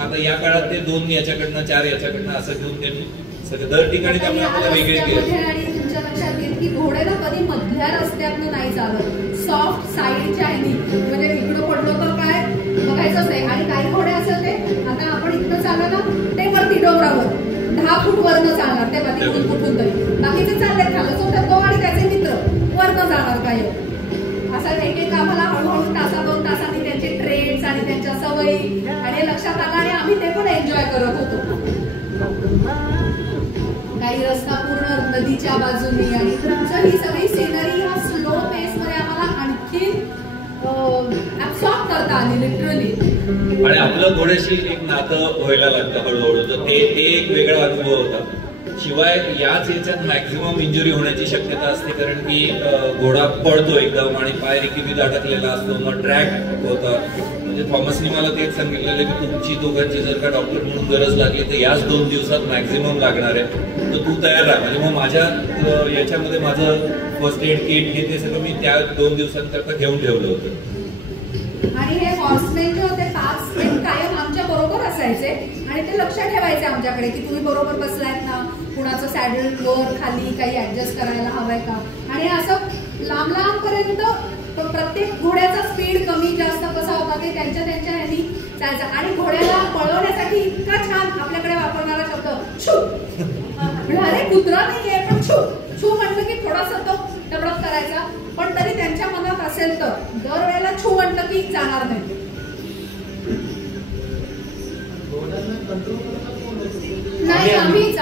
आता या काळात ते 2 याच्याकडनं 4 याच्याकडनं असं घेऊन त्यांनी सगळं दर ठिकाणी त्यामुळे आपल्याला वेगळे गेअर. आणि तुमच्या लक्षात येईल की घोडे ना कधी मधल्या रस्त्यातनं नाही चालत, सॉफ्ट साईडच्या ह्यानी, म्हणजे इकडं पडलो तर काय बघायचंच नाही. आणि काही घोडे असेल ते, आता आपण इथनं चाललो ना ते वरती डोंगरावर 10 फूट वरनं चालणार, ते बाकी कुठून तरी, बाकीचे चालले खाल्लं चौथ्यात तो आणि त्याचे मित्र वरनं जाणार काय. असं एक आम्हाला हळूहळू 1-2 तासांनी त्यांचे ट्रेन्स आणि त्यांच्या सवयी आणि लक्षात आलं, आणि आम्ही ते पण एन्जॉय करत होतो. काही रस्ता पूर्ण नदीच्या बाजूनी, आणि तुमचं ही सगळी सिनरी ह्या स्लो पेस मध्ये आम्हाला आणखीन ऍब्सॉर्ब करता आली लिटरली. आणि आपलं घोड्याशी एक नातं व्हायला लागतं हळूहळू, तर ते एक वेगळा अनुभव होता. शिवाय याच याच्यात मॅक्झिमम इंजुरी होण्याची शक्यता असते, कारण की घोडा पडतो एकदम आणि पाय रिकीवीत अडकलेला असतो, मग ट्रॅक होता. म्हणजे थॉमसने मला तेच सांगितलेलं की तुमची दोघांची जर का डॉक्टर म्हणून गरज लागली तर याच 2 दिवसात मॅक्झिमम लागणार आहे, तर तू तयार राहा. म्हणजे मग माझ्या याच्यामध्ये माझं फर्स्ट एड किट हे ते सगळं मी त्या 2 दिवसांकरता घेऊन ठेवलं होतं. आणि हे हॉर्समेन जे होते तास ते कायम आमच्या बरोबर असायचे आणि ते लक्ष ठेवायचे आमच्याकडे की तुम्ही बरोबर बसलायत ना, कुणाचं सॅडल वर खाली काही ऍडजस्ट करायला हवंय का. आणि असं लांब पर्यंत प्रत्येक घोड्याचा स्पीड कमी जास्त कसा होता ते त्यांच्या ह्यानी जायचं. आणि घोड्याला पळवण्यासाठी इतका छान आपल्याकडे वापरणारा शब्द छू, अरे कुत्रा नाहीये पण छू छू म्हटलं की थोडासा तो डबडप करायचा, पण तरी त्यांच्या मनात असेल तर दरवेळेला छू म्हटलं की जाणार नाही. आम्हीच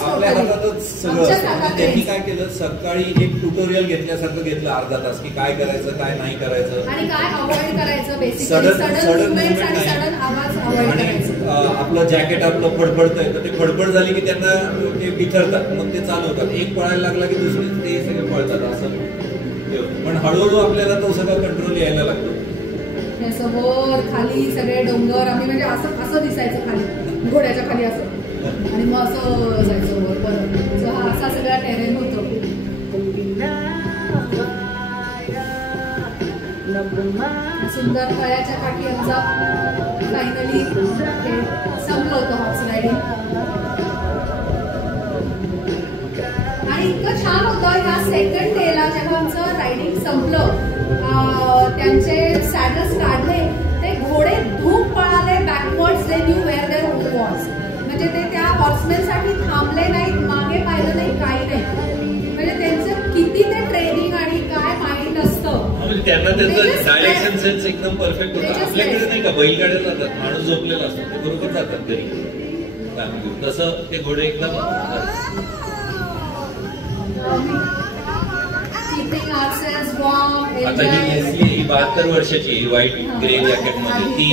आपल्या हातातच सगळं. त्यांनी काय केलं, सकाळी एक ट्युटोरियल घेतल्यासारखं घेतलं अर्धा तास की काय करायचं काय नाही करायचं आणि काय अवॉइड करायचं, बेसिकली सडन मुवमेंट्स आणि सडन आवाज अवॉइड करायचं. आपलं जॅकेट आपलं फडफडतंय तर ते फडफड झाली की त्यांना ते बिथरतात, मग ते चालू होतात. एक पळायला लागला की दुसरे ते सगळे पळतात असं. पण हळूहळू आपल्याला तो सगळा कंट्रोल यायला लागतो. वर खाली सगळे डोंगर, आम्ही म्हणजे असं दिसायचं खाली घोड्याच्या खाली असं, आणि मग असं जायचं वर परत. हा असा सगळा टेरेन होतो. सुंदर तळ्याच्या काठी आमचा फायनली संपलं होतं हॉर्स रायडिंग. आणि इतकं छान होतं ह्या सेकंड डेला जेव्हा आमचं रायडिंग संपलं, त्यांचे सॅडल्स काढले, ते घोडे धूम पळाले backwards, they knew where their own was. म्हणजे ते त्या हॉर्समॅन साठी थांबले नाहीत, मागे पाहिलं नाही, काही नाही. म्हणजे त्यांचं किती ते ट्रेनिंग आणि काय माइंड असतं, त्यांना त्याचं डायरेक्शन सेन्स एकदम परफेक्ट होतं. आपल्याकडे नाही का बैलगाड्या जातात, माणूस झोपलेला असतो ते बरोबर जातात घरी, तसं ते घोडे एकदम. आता ही लेस्ली ही 72 वर्षाची, व्हाईट ग्रे जॅकेट मध्ये, ती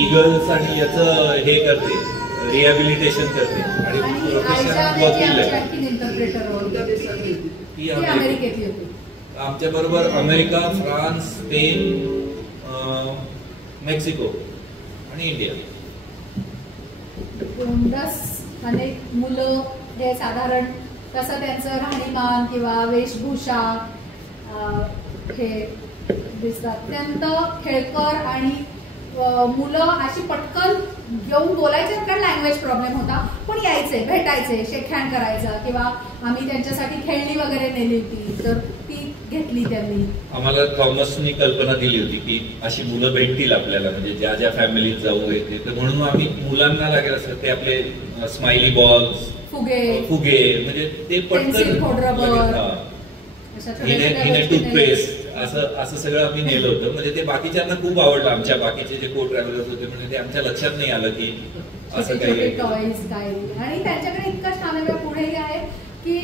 ईगल्स आणि याचं हे करते, रिहॅबिलिटेशन करते आणि प्रोफेशनल वकील आहे. ती आमच्या बरोबर अमेरिका, फ्रान्स, स्पेन, मेक्सिको आणि इंडिया. अनेक मुलं हे साधारण कसं त्यांचं राहणीमान किंवा वेशभूषा हे दिसतात. अत्यंत खेळकर आणि मुलं अशी पटकन येऊन बोलायचे, कारण लँग्वेज प्रॉब्लेम होता, पण यायचे, भेटायचे, शेक हँड करायचा, किंवा आम्ही त्यांच्यासाठी खेळणी वगैरे नेली होती तर ती घेतली त्यांनी? आम्हाला थॉमसनी कल्पना दिली होती की अशी मुलं भेटतील आपल्याला, म्हणजे ज्या ज्या फॅमिलीत जाऊ येते, तर म्हणून आम्ही मुलांना लागेल असं ते आपले स्माइली बॉल्स, फुगे म्हणजे ते पटकन हिने टूथपेस्ट असं सगळं आम्ही नेलं होतं. म्हणजे ते बाकीच्यांना खूप आवडलं. आमच्या बाकीचे जे को ट्रॅव्हलर्स होते म्हणजे ते आमच्या लक्षात नाही आलं की असं काही टॉयज काय. आणि त्यांच्याकडे इतका छान पुढेही आहे की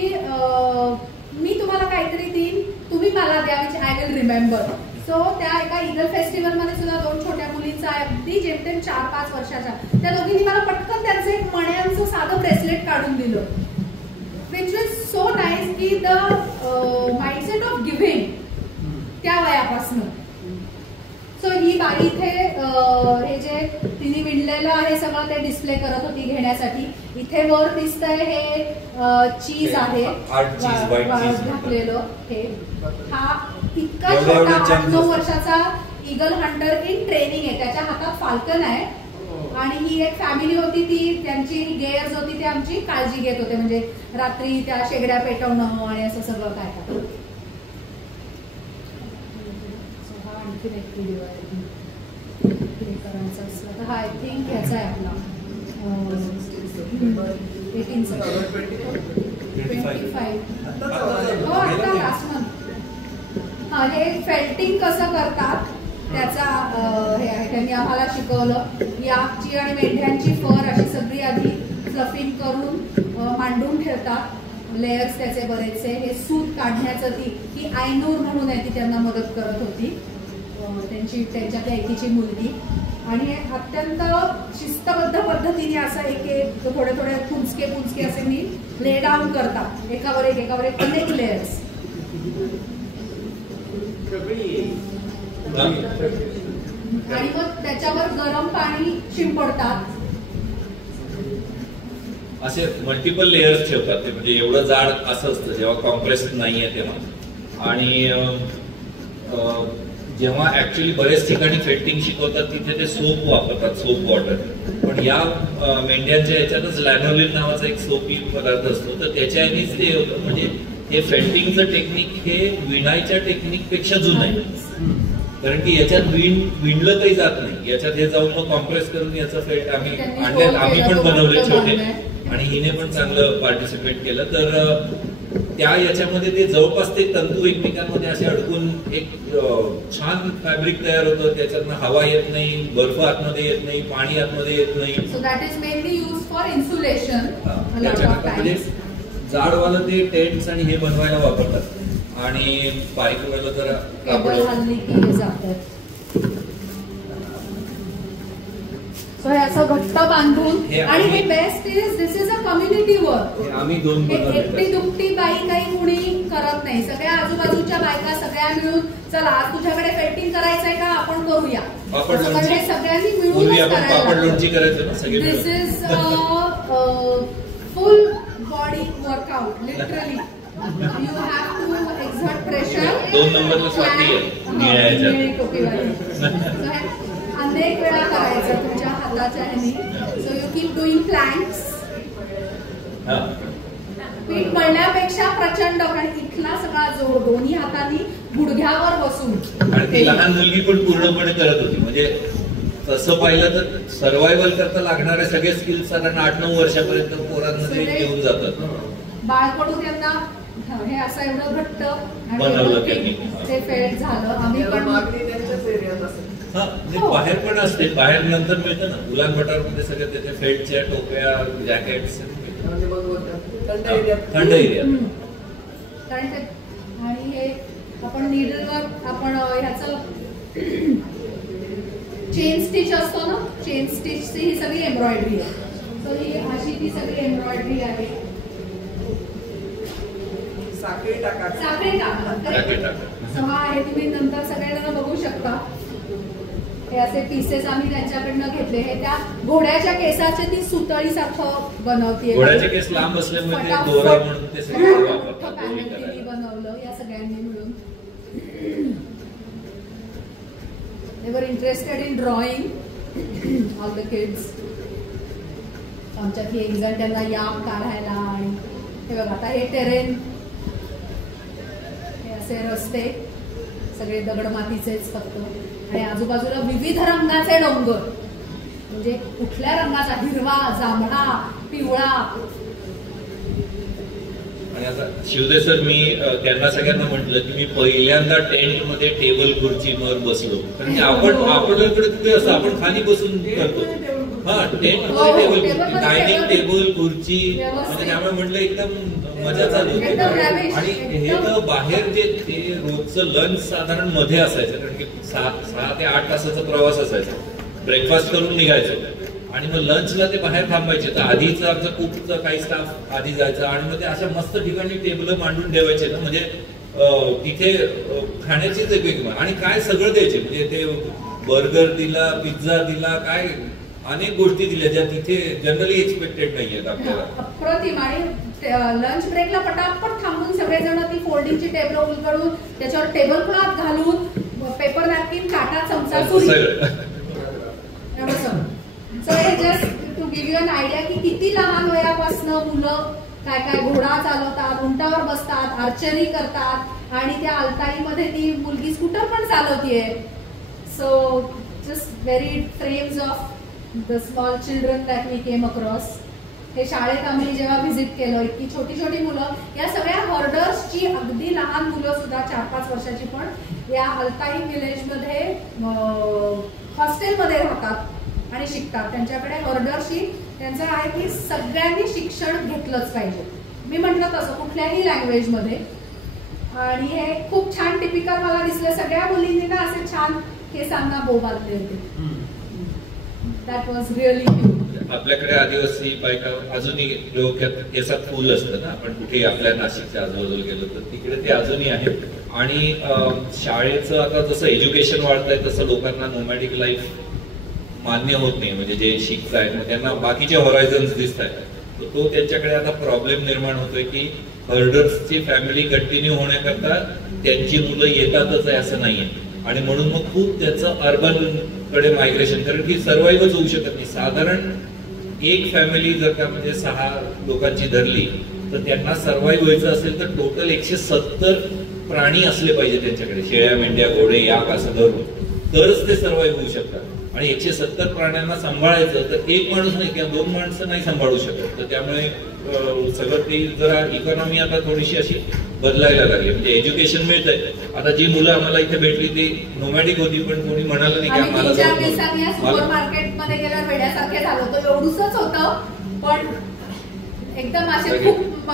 मी तुम्हाला काहीतरी देईन, तुम्ही मला द्या, which I will remember. So त्या एका ईगल फेस्टिवल मध्ये सुद्धा 2 छोट्या मुलींचा अगदी जेमतेम 4-5 वर्षाच्या त्या दोघींनी मला पटकन त्यांचं एक मण्यांचं साधं ब्रेसलेट काढून दिलं, विच वॉज सो नाईस की द माइंडसेट ऑफ गिव्हिंग त्या वयापासून. सो ही बाई इथे हे जे तिने विणलेलं आहे सगळं ते डिस्प्ले करत होती घेण्यासाठी. इथे वर दिसतंय हे चीज आहे घातलेलं. हे हा इतका छोटा 8-9 वर्षाचा ईगल हंटर इन ट्रेनिंग आहे, त्याच्या हातात फाल्कन आहे. आणि ही एक फॅमिली होती, ती त्यांची गेअर्स होती, ते आमची काळजी घेत होते, म्हणजे रात्री त्या शेगड्या पेटवणं आणि असं सगळं काय काय. हा आय थिंक ह्याचा आहे आपला 1825. हो आता लास्ट मंथ. हा हे फेल्टिंग कसं करतात त्याचा हे आहे, त्यांनी आम्हाला शिकवलं. याची आणि मेंढ्यांची फर अशी सगळी आधी फ्लफिंग करून मांडून ठेवतात, लेयर्स त्याचे बरेचसे. हे सूत काढण्याचं ती आयनूर म्हणून आहे, ती त्यांना मदत करत होती, त्यांच्या त्या एकीची मुलगी. आणि हे अत्यंत शिस्तबद्ध पद्धतीने असं एक थोडे थोडे पुंचके असे मी ले डाऊन करतात, एकावर एक अनेक लेयर्स. आणि मग त्याच्यावर गरम पाणी शिंपडतात. असे मल्टिपल लेयर्स ठेवतात ते, म्हणजे एवढं जाड असं असतं जेव्हा कॉम्प्रेस्ड नाहीये तेव्हा. आणि जेव्हा ऍक्च्युली बरेच ठिकाणी फेल्टिंग शिकवतात तिथे ते सोप वापरतात, सोप वॉटर. पण या मेंढ्यांच्या याच्यातच लॅनोलिन नावाचा एक सोपी पदार्थ असतो, तर त्याच्यानेच ते होतं. म्हणजे हे फेल्टिंगचं टेक्निक हे विणायच्या टेक्निक पेक्षा जुनं आहे, कारण की याच्यात विणलं काही जात नाही. याच्यात हे जाऊन मग कॉम्प्रेस करून याचं फेल्ट आम्ही पण बनवले छोटे, आणि हिने पण चांगलं पार्टिसिपेट केलं. तर त्या याच्यामध्ये ते जवळपास ते तंतू एकमेकांमध्ये असे अडकून एक छान फॅब्रिक तयार होतं. त्याच्यातनं हवा येत नाही, बर्फ आतमध्ये येत नाही, पाणी आतमध्ये येत नाही. So that is mainly used for insulation. म्हणजे जाडवालं ते टेंट्स आणि हे बनवायला वापरतात, आणि बाईकवाला जरा कापड हल्ली की जातात. सो हे असं घट्ट बांधून. आणि हे best is this is a community work. आम्ही 2 एकटी दुपटी बाई काही कुणी करत नाही, सगळ्या आजूबाजूच्या बायका सगळ्या मिळून चला आज तुझ्याकडे पेंटिंग करायचंय का आपण करूया, सगळ्यांनी मिळून करायचं. This is full body workout literally. You have to exert pressure. 2 नंबरला स्वाती अनेक वेळा करायचं तुमच्या हाताच्या ह्यानी. So you keep doing planks. पीठ मळण्यापेक्षा प्रचंड, कारण इथला सगळा जोर दोन्ही हातांनी गुडघ्यावर बसून. आणि ती लहान मुलगी पण पूर्णपणे करत होती. म्हणजे तसं पाहिलं तर सर्व्हायव्हल करता लागणारे सगळे स्किल्स साधारण 8-9 वर्षापर्यंत पोरांमध्ये घेऊन जातात. बाळकडून त्यांना हे असं एवढं घट्ट बनवलं ते फेल्ट झालं. आम्ही पण बाहेर पण असते, बाहेर नंतर मिळतं ना उलान बटारमध्ये सगळं त्याच्या फेल्टच्या टोप्या, जॅकेट्स थंड एरिया. आणि हे आपण नीडलवर आपण ह्याचं चेन स्टिच असतो ना, चेन स्टिचची ही सगळी एम्ब्रॉयडरी आहे. सो ही अशी ती सगळी एम्ब्रॉयडरी आहे. साखळी टाका. हा आहे, तुम्ही नंतर सगळेजण बघू शकता. हे असे पीसेस आम्ही त्यांच्याकडनं घेतले. हे त्या घोड्याच्या केसाचे ती सुतळी सारखं बनवते. घोड्याचे केस लांब असल्यामुळे दोरा म्हणून ते सगळं वापरतात. बनवलं या सगळ्यांनी मिळून. They were interested in drawing, all the kids. आमच्यात एक जण त्यांना याम काढायला. आणि हे बघा आता हे टेरेन, हे असे रस्ते सगळे दगडमातीचेच फक्त, आणि आजूबाजूला विविध रंगाचे डोंगर, म्हणजे कुठल्या रंगाचा, हिरवा, जांभळा, पिवळा. आणि आता शिवदे सर, मी त्यांना सगळ्यांना म्हटलं की मी पहिल्यांदा टेंट मध्ये टेबल खुर्चीवर बसलो, कारण आपण इकडे तिथे असं आपण खाली बसून करतो. हा, टेंट मध्ये टेबल, डायनिंग टेबल, खुर्ची, म्हणजे त्यामुळे म्हटलं एकदम मजा चालू होती. आणि हे तर बाहेर जे ते रोजचं लंच साधारण मध्ये असायचं, कारण की 6 ते 8 तासाचा प्रवास असायचा. ब्रेकफास्ट करून निघायचो आणि मग लंचला ते बाहेर थांबायचे. तर आधीचं आमचं कुकचं काही स्टाफ आधी जायचं आणि मग ते अशा मस्त ठिकाणी टेबल मांडून ठेवायचे ना, म्हणजे तिथे खाण्याचीच एक आणि काय सगळं द्यायचे. म्हणजे ते बर्गर दिला, पिझ्झा दिला, काय अनेक गोष्टी दिल्या ज्या तिथे जनरली एक्सपेक्टेड नाहीयेत आपल्याला. अप्रतिम. आणि लंच ब्रेकला पटापट थांबून सगळेजण ती फोल्डिंगची टेबल उलगडून त्याच्यावर टेबल क्लॉथ घालून पेपर नॅपकिन, काटा, चमचा, सुरी. सो हे just to give you an idea की किती लहान वयापासून मुलं काय काय घोडा चालवतात, उंटावर बसतात, आर्चरी करतात, आणि त्या अल्ताईमध्ये ती मुलगी स्कूटर पण चालवतीये. So just very frames of the small children that we came across. हे शाळेत आम्ही जेव्हा व्हिजिट केलं, इतकी छोटी छोटी मुलं, या सगळ्या हॉर्डर्सची, अगदी लहान मुलं सुद्धा 4-5 वर्षाची पण या अल्ताई विलेजमध्ये हॉस्टेलमध्ये राहतात आणि शिकतात. त्यांच्याकडे हॉर्डरशी त्यांचं आहे की सगळ्यांनी शिक्षण घेतलंच पाहिजे. मी म्हटलं तसं कुठल्याही लँग्वेजमध्ये. आणि हे खूप छान टिपिकल मला दिसलं. सगळ्या मुलींनी ना असे छान केसांना बो बांधले होते. That was really cute. आपल्याकडे आदिवासी बायका अजूनही डोक्यात केसात फुल असतं ना, आपण कुठे आपल्या नाशिकच्या आजूबाजूला गेलो तर तिकडे ते अजूनही आहेत. आणि शाळेचं आता जसं एज्युकेशन वाढतंय तसं लोकांना नोमॅडिक लाईफ मान्य होत नाही. म्हणजे जे शिकतायत त्यांना बाकीचे हॉरायझन्स दिसत आहेत. तो त्यांच्याकडे आता प्रॉब्लेम निर्माण होतोय की हर्डर्सची फॅमिली कंटिन्यू होण्याकरता त्यांची मुलं येतातच आहे असं नाहीये. आणि म्हणून मग खूप त्याचं अर्बन कडे मायग्रेशन, कारण की सर्वाइव्हच होऊ शकत नाही. साधारण एक फॅमिली जर का म्हणजे 6 लोकांची धरली तर त्यांना सर्वाइव्ह व्हायचं असेल तर टोटल 170 प्राणी असले पाहिजे त्यांच्याकडे, शेळ्या, मेंढ्या, घोडे, याक असं धरून, तरच ते सर्वाइव्ह होऊ शकतात. आणि 170 प्राण्यांना सांभाळायचं तर एक माणूस नाही किंवा 2 माणसं नाही सांभाळू शकत. तर त्यामुळे सगळं ते जरा इकॉनॉमी आता थोडीशी अशी बदलायला लागली. म्हणजे एज्युकेशन मिळतंय. आता जी मुलं आम्हाला इथे भेटली ती नोमॅडिक होती, पण कोणी म्हणालं नाही की आम्हाला सुपर मार्केटमध्ये गेल्या वेड्यासारखे झालो होतो. एवढूसच होतं, पण एकदम असे खूप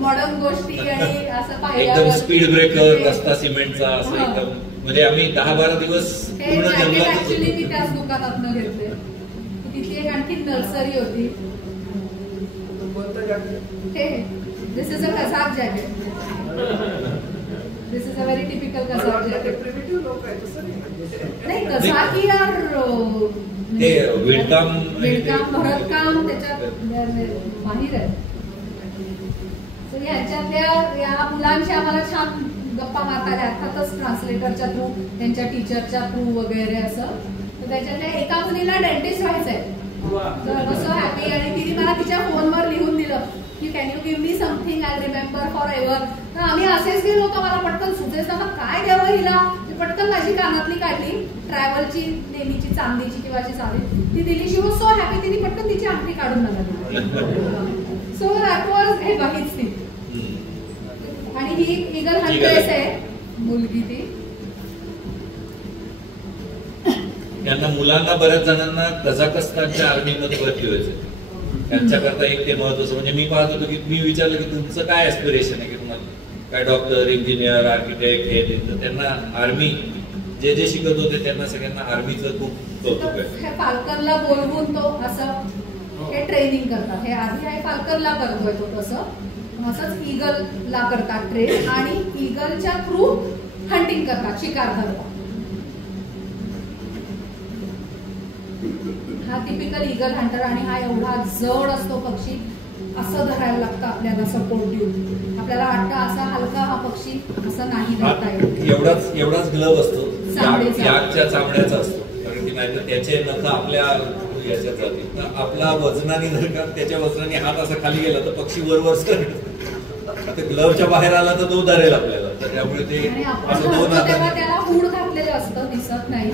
मॉडर्न गोष्टी आणि असं पाहिलं, एकदम स्पीड ब्रेकर, रस्ता सिमेंटचा, असं एकदम. म्हणजे आम्ही 10-12 दिवस पूर्ण जंगलात. ऍक्च्युली मी त्याच दुकानातनं घेतले. तिथली एक आणखी नर्सरी होती. This is a Kazakh jacket. This is a very typical Kazakh jacket. नाही, कसाकी ते विणकाम, भरतकाम त्याच्यात बाहेर आहे. ह्याच्यातल्या या मुलांशी आम्हाला छान गप्पा मारता आल्या, अर्थातच ट्रान्सलेटरच्या थ्रू, त्यांच्या टीचरच्या थ्रू वगैरे असं. तर त्याच्यातल्या एका मुलीला डेंटिस्ट व्हायचंय. So happy. आणि तिने मला तिच्या फोनवर लिहून दिलं की can you give me something I remember for ever. तर आम्ही असेच गेलो होतो. मला पटकन सुचेच ना काय द्यावं हिला. पटकन माझी कानातली काढली, ट्रॅव्हलची नेहमीची चांदीची किंवा अशी साधी, ती दिली. शी वॉज सो हॅपी. तिने पटकन तिची अंगठी काढून मला दिली. सो दॅट वॉज हे बाकीच ती. आणि ही ईगल हंट्रेस आहे मुलगी. ती त्यांना मुलांना बऱ्याच जणांना कझाकस्तानच्या आर्मीमध्ये भरती व्हायचं. त्यांच्याकरता एक ते महत्वाचं. म्हणजे मी पाहत होतो की मी विचारलं की तुमचं काय ऍस्पिरेशन आहे, की तुम्हाला काय डॉक्टर, इंजिनियर, आर्किटेक्ट हे. तर त्यांना आर्मी जे जे शिकत होते त्यांना सगळ्यांना आर्मीचं खूप कौतुक आहे. फाल्कनला बोलवून तो असं हे ट्रेनिंग करतात. हे आधी आहे फाल्कनला करतोय तो तसं, असंच ईगलला करतात ट्रेन. आणि ईगलच्या थ्रू हंटिंग करतात, शिकार धरतात. हा टिपिकल ईगल हंटर. आणि हा एवढा जड असतो पक्षी, असं धरायला लागतं आपल्याला सपोर्ट देऊन. आपल्याला वाटतं असा हलका हा पक्षी असं नाही धरता येत. एवढाच ग्लव असतो, याकच्या चामड्याचा असतो, कारण की नाहीतर त्याचे नख आपल्या याच्यात जातील. तर आपला वजनाने जर का त्याच्या वजनाने हात असा खाली गेला तर पक्षी वर सरकतो. ग्लवच्या बाहेर आला तर तो धरेल आपल्याला. तर त्यामुळे ते आणि आपण असं दोन तेव्हा हाताने त्याला हूड घातलेलं असतं, दिसत नाही,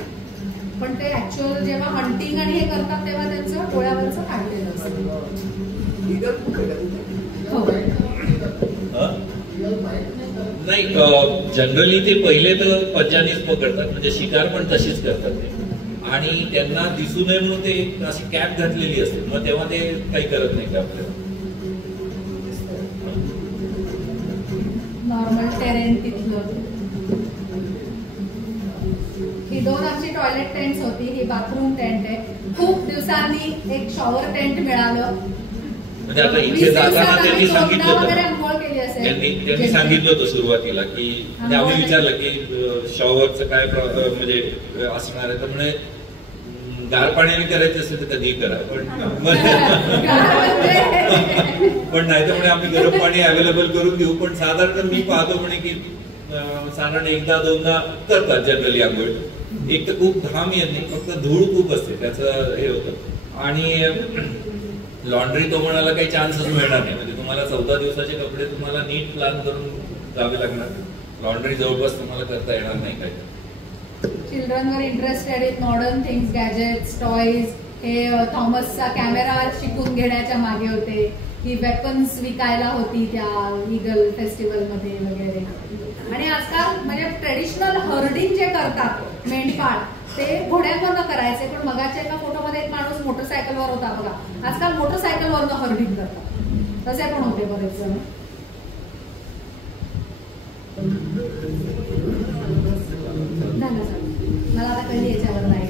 पण ते ऍक्च्युअल जेव्हा हंटिंग आणि हे करतात तेव्हा त्यांचं डोळ्यावरचं काढलेलं असतं. नाही, जनरली ते पहिले तर पंजानीच पकडतात, म्हणजे शिकार पण तशीच करतात ते, आणि त्यांना दिसू नये म्हणून ते अशी कॅप घातलेली असते, मग तेव्हा ते काही करत नाही का आपल्याला. नॉर्मल टेरेन तिथलं. ही दोन आमची टॉयलेट टेंट्स होती, ही बाथरूम टेंट आहे. खूप दिवसांनी एक शॉवर टेंट मिळालं. म्हणजे आता इथे जाताना त्यांनी सांगितलं होतं सुरुवातीला की आम्ही विचारलं की शॉवरचं काय म्हणजे असणार आहे, तर म्हणे गार पाण्याने करायचं असेल तर कधीही करा, पण नाही तर म्हणे आम्ही गरम पाणी अवेलेबल करून देऊ, पण साधारण मी पाहतो म्हणे की साधारण एकदा दोनदा करतात जनरली आंघोळ. एक तर खूप घाम येत नाही, फक्त धूळ खूप असते त्याचं हे होतं. आणि लॉन्ड्री तो म्हणाला काही चान्सच मिळणार नाही, म्हणजे तुम्हाला 14 दिवसाचे कपडे तुम्हाला नीट प्लॅन करून जावे लागणार. लॉन्ड्री जवळपास तुम्हाला करता येणार नाही काही. Children were interested in modern things, gadgets, toys. हे थॉमसचा कॅमेरा शिकून घेण्याच्या मागे होते. ही वेपन्स विकायला होती त्या ईगल फेस्टिवल मध्ये वगैरे. आणि आजकाल म्हणजे ट्रेडिशनल हर्डिंग जे करतात मेंढपाळ ते घोड्यांवरनं करायचे, पण मगाच्या एका फोटोमध्ये एक माणूस मोटरसायकलवर होता बघा. आजकाल मोटरसायकलवरनं हर्डिंग करतात, तसे पण होते बरेच जण. मला आता कधी याच्यावर नाही.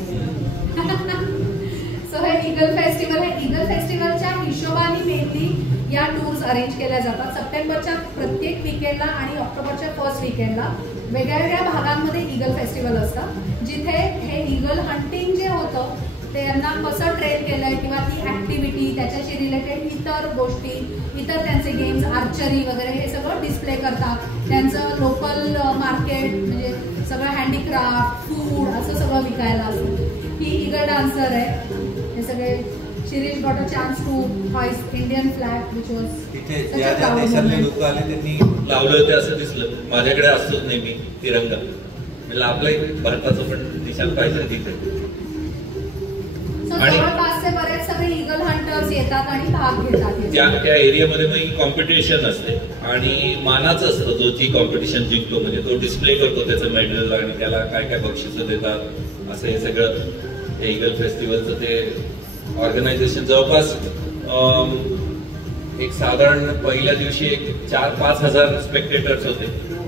सो हे ईगल फेस्टिवल आहे. ईगल फेस्टिवलच्या हिशोबाने मेनली या टूर्स अरेंज केल्या जातात. सप्टेंबरच्या प्रत्येक वीकेंडला आणि ऑक्टोबरच्या फर्स्ट वीकेंडला वेगळ्या वेगळ्या भागांमध्ये ईगल फेस्टिवल असतं, जिथे हे ईगल हंटिंग जे होतं त्यांना कसं ट्रेन केलंय किंवा ती ऍक्टिव्हिटी, त्याच्याशी रिलेटेड इतर गोष्टी, इतर त्यांचे गेम्स, आर्चरी वगैरे हे सगळं डिस्प्ले करतात. त्यांचं लोकल मार्केट म्हणजे सगळं हँडीक्राफ्ट, फूड असं सगळं विकायला असतं. ही ईगल डान्सर आहे. हे सगळे Shirish got a chance to hoist Indian flag which was तिथे ज्या ज्या देशातले लोक आले त्यांनी लावलं होते असं दिसलं. माझ्याकडे असतोच नेहमी तिरंगा, म्हणजे आपलं भारताचं पण दिसायला पाहिजे तिथे. आणि बरेच सगळे ईगल हंटर्स येतात आणि भाग घेतात. त्या एरियामध्ये मग कॉम्पिटिशन असते आणि मानाचं असतं, जो जी कॉम्पिटिशन जिंकतो म्हणजे तो डिस्प्ले करतो त्याचं मेडल आणि त्याला काय काय बक्षिसं देतात. असं हे सगळं ईगल फेस्टिवलचं ते ऑर्गनायझेशन. जवळपास एक साधारण पहिल्या दिवशी एक 4-5 हजार स्पेक्टेटर्स होते.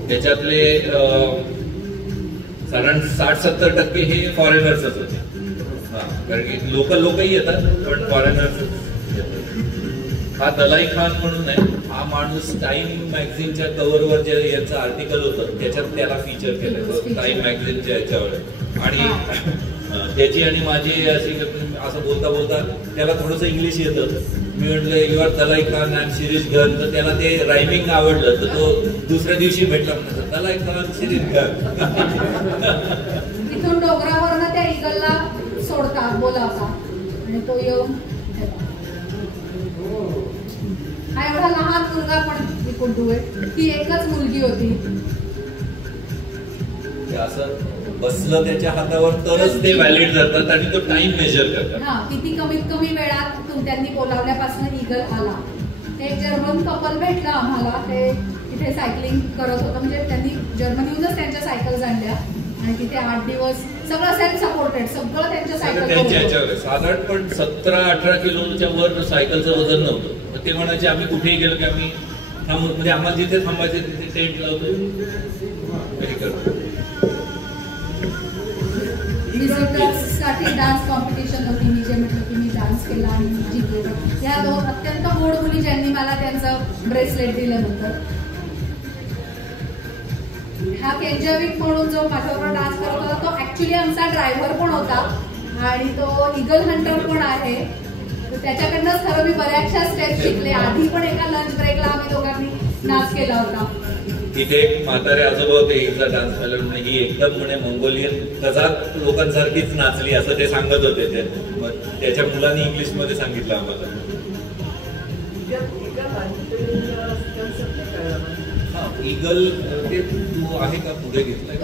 त्याच्यातले साधारण 60-70% हे फॉरेनर्सच होते. कारण की लोकल लोकही येतात, पण फॉरेनर्स. हा दलाई खान म्हणून आहे. हा माणूस टाइम मॅगझिनच्या कव्हरवर जे याचं आर्टिकल होतं त्याच्यात त्याला फीचर केलं टाइम मॅगझिनच्या याच्यावर. आणि त्याची आणि माझी अशी असं बोलता बोलता त्याला थोडंसं इंग्लिश येतं. मी म्हटलं you are Dalai Khan, I am Shirish Ghan. तर त्याला ते रायमिंग आवडलं, तर तो दुसऱ्या दिवशी भेटला म्हणतो दलाई खान शिरीष घन. इथून डोंगरावरनं त्या ईगलला सोडतात, बोलावतात आणि तो येऊन. हा एवढा लहान मुलगा पण कुंटू आहे. ती एकच मुलगी होती. असं बसलं त्याच्या हातावर तरच ते व्हॅलिड करतात आणि तो टाइम मेजर करतात. हा, किती कमीत कमी वेळात त्यांनी बोलावल्यापासून ईगल आला. एक जर्मन कपल भेटला आम्हाला. ते तिथे सायकलिंग करत होतं, म्हणजे त्यांनी जर्मनीहूनच त्यांच्या सायकल आणल्या आणि तिथे 8 दिवस सगळं सेल्फ सपोर्टेड, सगळं त्यांच्या सायकल. साधारण पण 17-18 किलोच्या वर सायकलचं वजन नव्हतं. ते म्हणायचे आम्ही कुठेही गेलो की आम्ही थांबू, म्हणजे आम्हाला जिथे थांबायचे तिथे टेंट लावतो. विजिटर्ससाठी डान्स कॉम्पिटिशन होती. मी जे म्हटलं की मी डान्स केला आणि जिंकले. या 2 अत्यंत गोड मुली ज्यांनी मला त्यांचं ब्रेसलेट दिलं नंतर. हा केंजविक म्हणून जो माझ्याबरोबर डान्स करत होता तो ऍक्च्युली आमचा ड्रायव्हर पण होता आणि तो ईगल हंटर पण आहे. त्याच्याकडनंच खरं मी बऱ्याचशा स्टेप्स शिकले. आधी पण एका लंच ब्रेकला आम्ही दोघांनी डान्स केला होता. तिथे एक म्हातारे आजोबा होते हिचा डान्स पाहिलं म्हणे ही एकदम म्हणे मंगोलियन कझाक लोकांसारखीच नाचली असं ते सांगत होते. ते मग त्याच्या मुलांनी इंग्लिश मध्ये सांगितलं आम्हाला. इगल ते तू आहे का पुढे घेतलाय?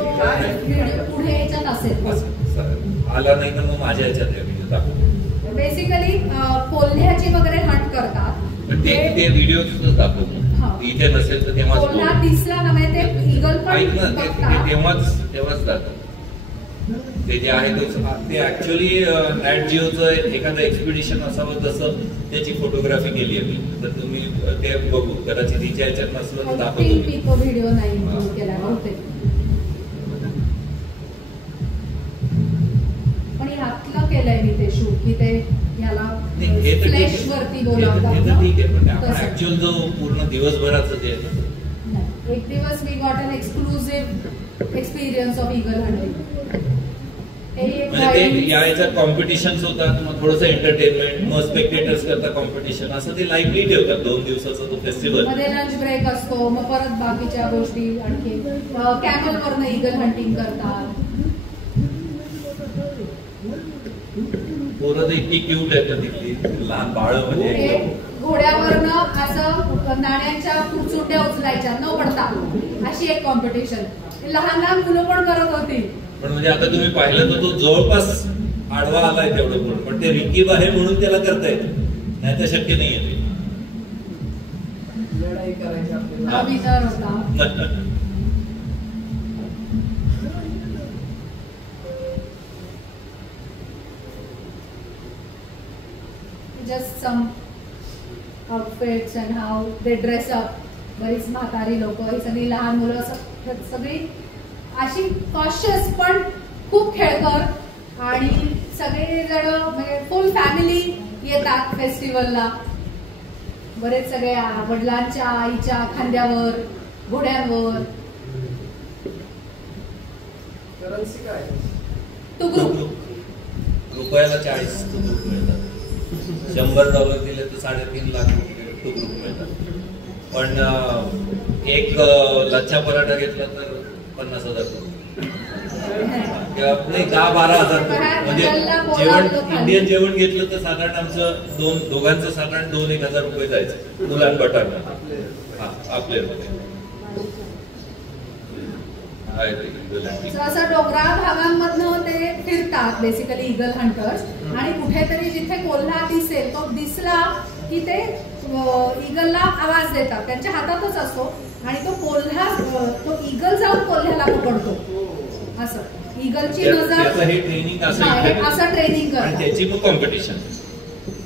पुढे याच्यात असेल आला नाही ना मग माझ्या याच्यात व्हिडिओ दाखव. बेसिकली कोल्ह्याची वगैरे हंट करतात ते व्हिडिओ दाखव. इथे नसेल तर तेव्हाच कोल्हा दिसला ना म्हणजे ते इगल पण तेव्हाच दाखव. ते जे आहे ते ऍक्च्युअली नॅट जिओचं एखादं एक्सपिडिशन असावं तसं त्याची फोटोग्राफी केली आहे मी. तर तुम्ही ते बघू, कदाचित तिच्या याच्यात नसलं तर दाखवतो. तो व्हिडिओ नाही केला बहुतेक, पण ह्यातलं केलंय मी ते शूट की ते ह्याला फ्लॅश वरती बोलावतात. ठीक आहे, पण आपण ऍक्च्युअल जो पूर्ण दिवसभराचं जे एक दिवस मी got an exclusive experience of eagle hunting. म्हणजे ते याच्या कॉम्पिटिशन्स होतात, मग थोडंसं एंटरटेनमेंट, मग स्पेक्टेटर्स करता कॉम्पिटिशन, असं ते लाईव्हली ठेवतात 2 दिवसाचा तो फेस्टिवल. मध्ये लंच ब्रेक असतो, मग परत बाकीच्या गोष्टी आणखी कॅमल वरनं ईगल हंटिंग करतात. पोरं तर इतकी क्यूट आहेत तिथली लहान बाळ. म्हणजे घोड्यावरनं असं नाण्यांच्या फुटसुट्या उचलायच्या न पडता अशी एक कॉम्पिटिशन लहान लहान मुलं पण करत होती. पण म्हणजे आता तुम्ही पाहिलं तर तो जवळपास आडवा आलाय तेवढं पूर्ण, पण ते रिकीब आहे म्हणून त्याला करता येतं, नाही तर शक्य नाहीये ते. हा विचार होता. Just some outfits and how they dress up. बरीच म्हातारी लोक, ही सगळी लहान मुलं, सगळी अशी कॉशियस पण खूप खेळकर, आणि सगळे जण म्हणजे फुल फॅमिली येतात फेस्टिवलला. बरेच सगळे वडिलांच्या आईच्या खांद्यावर घोड्यांवर. तुगरुक रुपयाला 40 तुगरुक मिळतात. $100 दिले तर 3.5 लाख तुगरुक मिळतात. पण एक लच्छा पराठा घेतला तर 50,000 नाही 10-12,000. म्हणजे जेवण इंडियन जेवण घेतलं तर साधारण आमचं दोघांचं साधारण 2-1,000 रुपये जायचं मुलांबटांना. हा आपल्यामध्ये असं डोंगराळ भागांमधनं ते फिरतात बेसिकली ईगल हंटर्स. आणि कुठेतरी जिथे कोल्हा दिसेल, तो दिसला की ते ईगलला आवाज देतात, त्यांच्या हातातच असतो, आणि तो कोल्हा तो ईगल जाऊन कोल्ह्याला पकडतो. असं ईगलची नजर ट्रेनिंग असं ट्रेनिंग करतात. त्याची मग कॉम्पिटिशन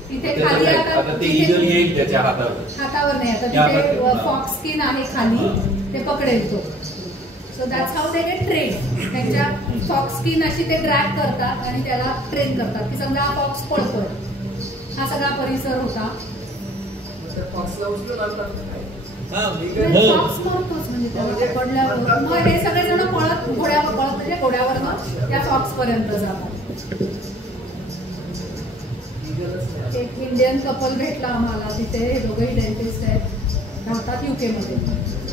तिथे खाली आता ते ईगल येईल त्याच्या हातावर नाही, आता तिथे फॉक्स स्किन आहे खाली, ते पकडेल तो. So that's how they get train. त्यांच्या फॉक्स स्किन अशी ते ड्रॅग करतात आणि त्याला ट्रेन करतात की समजा हा फॉक्स पळतोय. हा सगळा परिसर होता. म्हणजे त्याला पकडल्यावर मग हे सगळेजण पळत घोड्यावर म्हणजे घोड्यावरनं त्या फॉक्स पर्यंत जातात. एक इंडियन कपल भेटला आम्हाला तिथे. हे दोघेही डेंटिस्ट आहेत, राहतात UK मध्ये.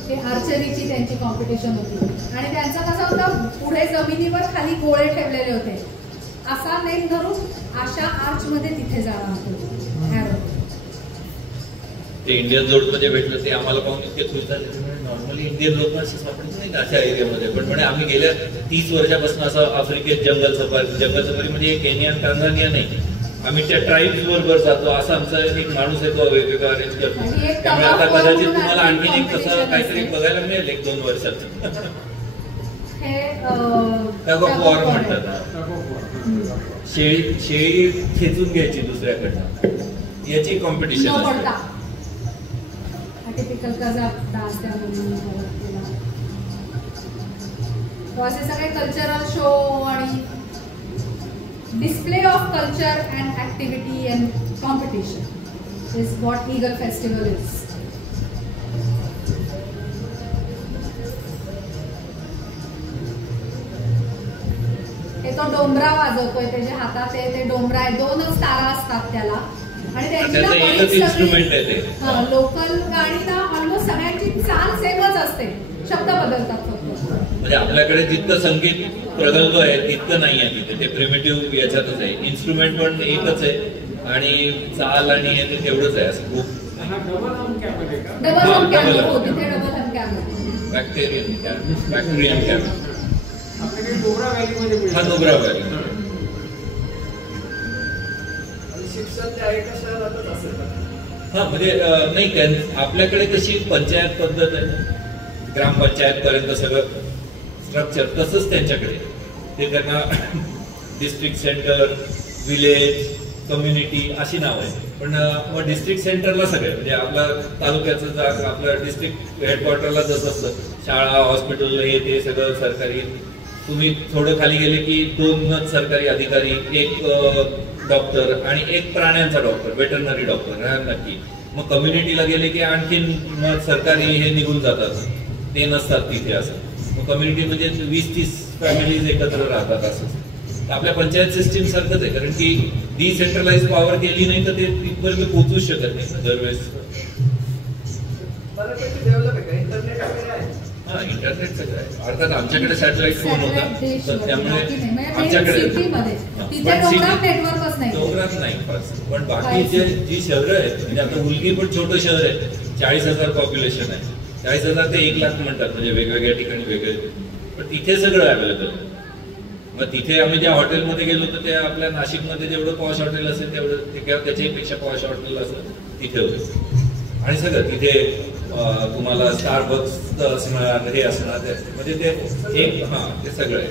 ते आर्चरीची त्यांची कॉम्पिटिशन होती, आणि त्यांचं कसं होतं, पुढे जमिनीवर खाली गोळे ठेवलेले होते. असा नेम धरून अशा आर्च मध्ये तिथे जाणार होतो. ते इंडियन जोड मध्ये भेटलं ते आम्हाला पाहून इतके खुश झाले. नॉर्मली इंडियन लोक असे सापडत नाही अशा एरियामध्ये. पण म्हणजे आम्ही गेल्या 30 वर्षापासून असं आफ्रिकेत जंगल सफारी म्हणजे केनिया आणि टांझानिया नाही, आम्ही त्या ट्राईब्स बरोबर जातो. असं आमचा एक माणूस आहे, तो वेगवेगळा अरेंज करतो. त्यामुळे आता कदाचित तुम्हाला आणखीन एक तसं काहीतरी बघायला मिळेल 1-2 वर्षात. टग ऑफ वॉर म्हणतात. शेळी खेचून घ्यायची दुसऱ्याकडनं, याची कॉम्पिटिशन. टिपिकल कझाक डान्स असे सगळे कल्चरल शो आणि display of culture and activity and competition is what Eagle Festival is. हे तो डोंबरा वाजवतोय, त्याच्या हातात ते डोंबरा आहे. 2च तारा असतात त्याला, आणि त्यांची लोकल गाणी ना ऑलमोस्ट सगळ्यांची चाल सेमच असते, शब्द बदलतात फक्त. म्हणजे आपल्याकडे जितकं संगीत प्रगल्भ आहे तितकं नाही आहे तिथे. ते प्रिमिटिव्ह याच्यातच आहे. इन्स्ट्रुमेंट पण एकच आहे आणि चाल आणि हे तेवढंच आहे. असं खूप डबल हम कॅमेरा होते, ते डबल हम कॅमेरा. बॅक्टेरियन कॅबिन. हा नुब्रा व्हॅली. हा म्हणजे नाही, आपल्याकडे कशी पंचायत पद्धत आहे, ग्रामपंचायत पर्यंत सगळं स्ट्रक्चर तसंच त्यांच्याकडे. ते त्यांना डिस्ट्रिक्ट सेंटर, विलेज, कम्युनिटी अशी नाव आहे. पण मग डिस्ट्रिक्ट सेंटरला सगळे म्हणजे आपला तालुक्याचं जागा, आपल्या डिस्ट्रिक्ट हेडक्वार्टरला जसं असतं शाळा, हॉस्पिटल, हे ते सगळं सरकारी. तुम्ही थोडं खाली गेले की 2 सरकारी अधिकारी, 1 डॉक्टर आणि 1 प्राण्यांचा डॉक्टर, वेटरनरी डॉक्टर नक्की. मग कम्युनिटीला गेले की आणखीन मग सरकारी हे निघून जातात, ते नसतात तिथे. असं मग कम्युनिटी म्हणजे 20-30 फॅमिलीज एकत्र राहतात. असं आपल्या पंचायत सिस्टीम सारखंच आहे, कारण की डिसेंट्रलाइज पॉवर केली नाही तर ते तिथपर्यंत पोहोचूच शकत नाही दरवेळेस. हा, इंटरनेट सगळं आहे. अर्थात आमच्याकडे सॅटेलाइट फोन होता, त्यामुळे आमच्याकडे डोंगरात नाही. पण बाकीचे जी शहरं आहेत, म्हणजे आता मुलगी पण छोटं शहर आहे, 40,000 पॉप्युलेशन आहे. 40,000 ते 1,00,000 म्हणतात, म्हणजे वेगवेगळ्या ठिकाणी वेगळे. पण तिथे सगळं अवेलेबल आहे. मग तिथे आम्ही ज्या हॉटेलमध्ये गेलो तर ते आपल्या नाशिकमध्ये जेवढं पॉश हॉटेल असेल तेवढं किंवा त्याच्यापेक्षा पॉश हॉटेल असेल तिथे होतं. आणि सगळं तिथे तुम्हाला स्टारबक्स असणार, हे असणार, म्हणजे ते एक ते सगळं आहे.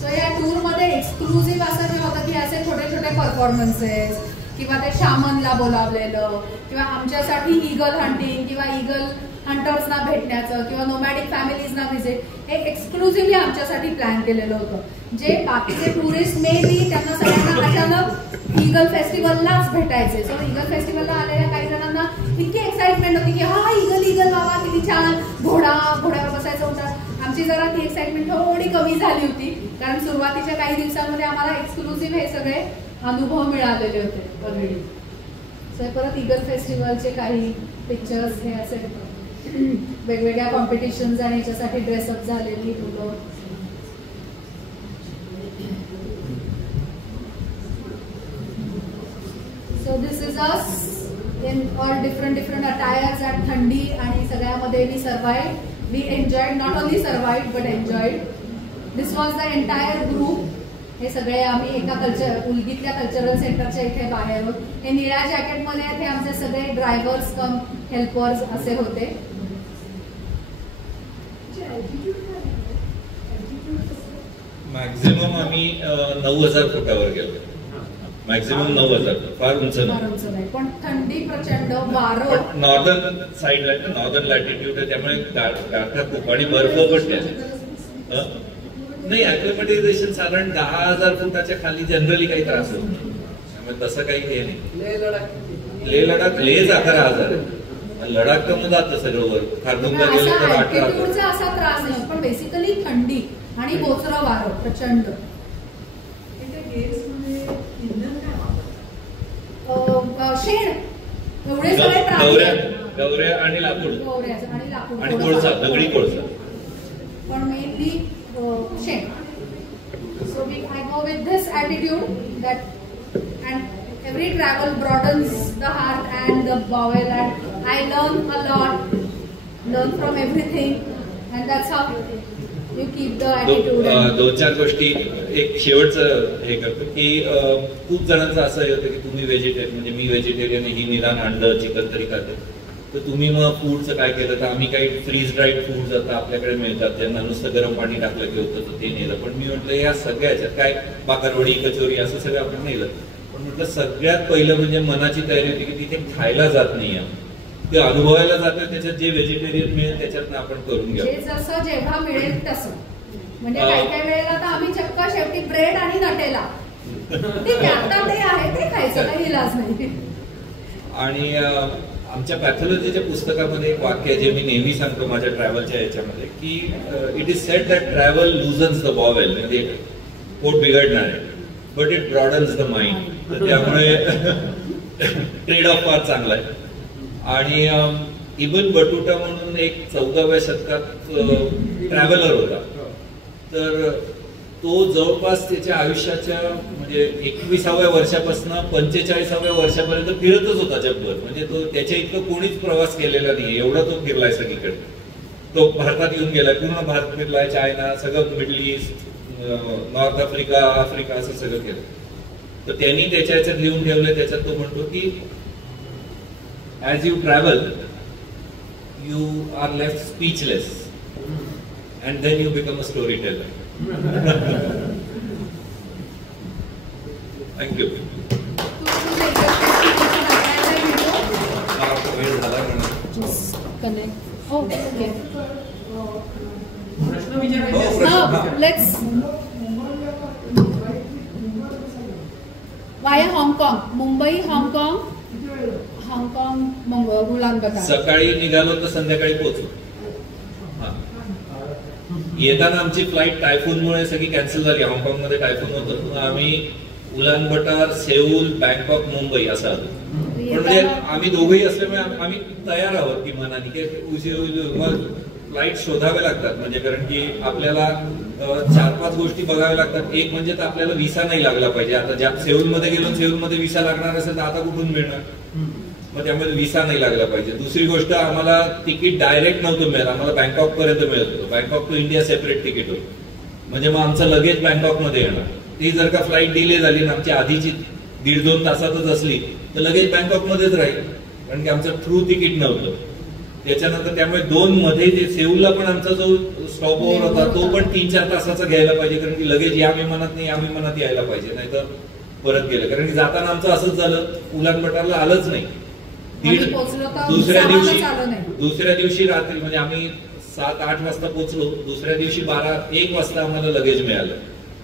सो या टूर मध्ये एक्सक्लुझिव्ह असं जे होतं की असे छोटे छोटे परफॉर्मन्सेस किंवा ते शामनला बोलावलेलं किंवा आमच्यासाठी ईगल हंटिंग किंवा ईगल हंटर्सना भेटण्याचं किंवा नोमॅडिक फॅमिलीजना व्हिजिट, हे एक्सक्लुझिव्हली आमच्यासाठी प्लॅन केलेलं होतं. जे बाकीचे टुरिस्ट मे बी त्यांना सगळ्यांना अचानक ईगल फेस्टिवललाच भेटायचे. सो ईगल फेस्टिवलला आलेल्या काही जणांना इतकी एक्साइटमेंट होती की हा ईगल बाबा किती छान, घोड्यावर बसायचं होतं. आमची जरा ती एक्साइटमेंट थोडी कमी झाली होती, कारण सुरुवातीच्या काही दिवसांमध्ये आम्हाला एक्सक्लुझिव्ह हे सगळे अनुभव मिळालेले होते ऑलरेडी. सो परत ईगल फेस्टिवलचे काही पिक्चर्स हे असे वेगवेगळ्या कॉम्पिटिशन्स आणि याच्यासाठी ड्रेसअप झालेली मुलं. So this is us in all different attires at थंडी, आणि सगळ्यामध्ये we survived. We enjoyed, not only survived but enjoyed. This was the entire group. हे सगळे आम्ही एका उलगीतल्या कल्चरल सेंटरच्या इथे बाहेर होत. हे निळ्या जॅकेटमध्ये हे आमचे सगळे ड्रायव्हर्स कम हेल्पर्स असे होते. मॅक्झिमम आम्ही 9,000 फुटावर गेलो. मॅक्झिमम 9,000, फार उंच नाही. पण थंडी प्रचंड, वारं. नॉर्दर्न साईडला, नॉर्दर्न लॅटिट्यूड आहे, त्यामुळे गारठा खूप आणि बर्फ पडते. नाही, ऍक्लिमेटायझेशन साधारण 10,000 फुटाच्या खाली जनरली काही त्रास होत नाही, त्यामुळे तसं काही हे नाही. लेह लडाख 11,000, लडाख तर मग जातं सगळं वर. खारदुंगला गेलं तर 18,000. असा त्रास नाही, पण बेसिकली थंडी आणि बोचरं वारं प्रचंड. शेण एवढे सगळे गवऱ्या आणि लाकूड आणि कोळसा, दगडी कोळसा, पण मेनली शेण. So I go with this attitude that and every travel broadens the heart and the bowel, and I learn a lot, learn from everything, and that's how you keep the attitude. 2-4 गोष्टी. एक शेवटचं हे करतो की खूप जणांचं असं होतं की तुम्ही व्हेजिटेरियन, म्हणजे मी व्हेजिटेरियन, ही निदान अंड चिकन तरी खाते, तर तुम्ही मग फूडचं काय केलं. तर आम्ही काही फ्रीज ड्राईड फूड्स आता आपल्याकडे मिळतात, ज्यांना नुसतं गरम पाणी टाकलं की होतं, तर ते नेलं. पण मी म्हटलं या सगळ्या ह्याच्यात काय बाकरवडी, कचोरी असं सगळं आपण नेलं. पण म्हटलं सगळ्यात पहिलं म्हणजे मनाची तयारी होती की तिथे खायला जात नाही, ते अनुभवायला जातं. त्याच्यात जे व्हेजिटेरियन मिळेल त्याच्यातनं आपण करून घ्या, जसं जेव्हा मिळेल तसं. म्हणजे काही काही वेळेला तर आम्ही चक्क शेवटी ब्रेड आणि नटेला, आता ते आहे ते खायचं, काही इलाज नाही. आणि आमच्या पॅथॉलॉजीच्या पुस्तकामध्ये एक वाक्य जे मी नेहमी सांगतो माझ्या ट्रॅव्हलच्या याच्यामध्ये, की it is said that travel loosens the bowel, म्हणजे पोट बिघडणार आहे, but it broadens the mind. तर त्यामुळे ट्रेड ऑफ फार चांगला आहे. आणि इबन बटुटा म्हणून एक 14व्या शतकात ट्रॅव्हलर होता, तर तो जवळपास त्याच्या आयुष्याच्या म्हणजे 21व्या वर्षापासून 45व्या वर्षापर्यंत फिरतच होता जगभर. म्हणजे तो त्याच्या इतकं कोणीच प्रवास केलेला नाही, एवढा तो फिरलाय सगळीकडे. तो भारतात येऊन गेलाय, पूर्ण भारत फिरलाय, चायना, सगळं middle east, north Africa, Africa असं सगळं केलं. तर त्यांनी त्याच्या ह्याच्यात लिहून ठेवलंय, त्याच्यात तो म्हणतो की as you travel you are left speechless and then you become a story teller. Thank you. वेळ झाला लेट्स वाया हाँगकाँग, मुंबई, हाँगकाँग, उलानबतार. सकाळी निघालो तर संध्याकाळी पोहोचलो. येताना आमची फ्लाईट टायफूनमुळे सगळी कॅन्सल झाली. हाँगकाँग मध्ये टायफून होतं. आम्ही उलानबतार, सेऊल, बँकॉक, मुंबई असं आलो. पण म्हणजे आम्ही दोघंही असल्यामुळे आम्ही तयार आहोत की मनाने की उशीर फ्लाईट शोधावे लागतात. म्हणजे कारण की आपल्याला 4-5 गोष्टी बघाव्या लागतात. एक म्हणजे तर आपल्याला व्हिसा नाही लागला पाहिजे. आता ज्या सेऊलमध्ये गेलो, सेऊलमध्ये व्हिसा लागणार असेल तर आता कुठून मिळणार, मग त्यामध्ये व्हिसा नाही लागला पाहिजे. दुसरी गोष्ट, आम्हाला तिकीट डायरेक्ट नव्हतं मिळत, आम्हाला बँकॉक पर्यंत मिळत होतं. Bangkok to India separate ticket होतं. म्हणजे मग आमचं लगेच बँकॉक मध्ये येणार. ती जर का फ्लाईट डिले झाली ना, आमची आधीची 1.5-2 तासातच असली तर लगेच बँकॉक मध्येच राहील, कारण की आमचं थ्रू तिकीट नव्हतं. त्याच्यानंतर त्यामुळे 2 मध्ये जे सेऊलला पण आमचा जो स्टॉप ओव्हर होता तो पण 3-4 तासाचा घ्यायला पाहिजे, कारण की लगेच या विमानात नाही, या विमानात यायला पाहिजे, नाही तर परत गेलं. कारण की जाताना आमचं असंच झालं, उलानबतारला आलंच नाही. दुसऱ्या दिवशी रात्री, म्हणजे आम्ही 7-8 वाजता पोहोचलो, दुसऱ्या दिवशी 12-1 वाजता आम्हाला लगेज मिळालं.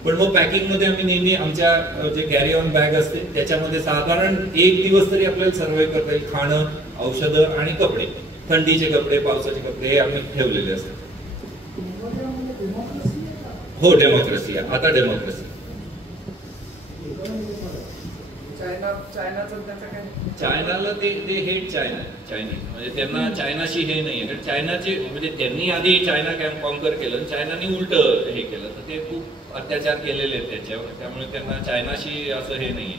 पण मग पॅकिंग मध्ये आम्ही नेहमी आमच्या जे कॅरी ऑन बॅग असते त्याच्यामध्ये साधारण 1 दिवस तरी आपल्याला सर्व्हाइव्ह करता येईल. खाणं, औषधं आणि कपडे, थंडीचे कपडे, पावसाचे कपडे हे आम्ही ठेवलेले असतात. हो, डेमोक्रेसी आहे आता. डेमोक्रेसी चायनाला ते हेट चायनीज, म्हणजे त्यांना चायनाशी हे नाहीये. कारण चायनाचे म्हणजे त्यांनी आधी चायना कॉन्कर केलं, चायनाने उलट हे केलं, तर ते खूप अत्याचार केलेले आहेत त्याच्यावर. त्यामुळे त्यांना चायनाशी असं हे नाहीये.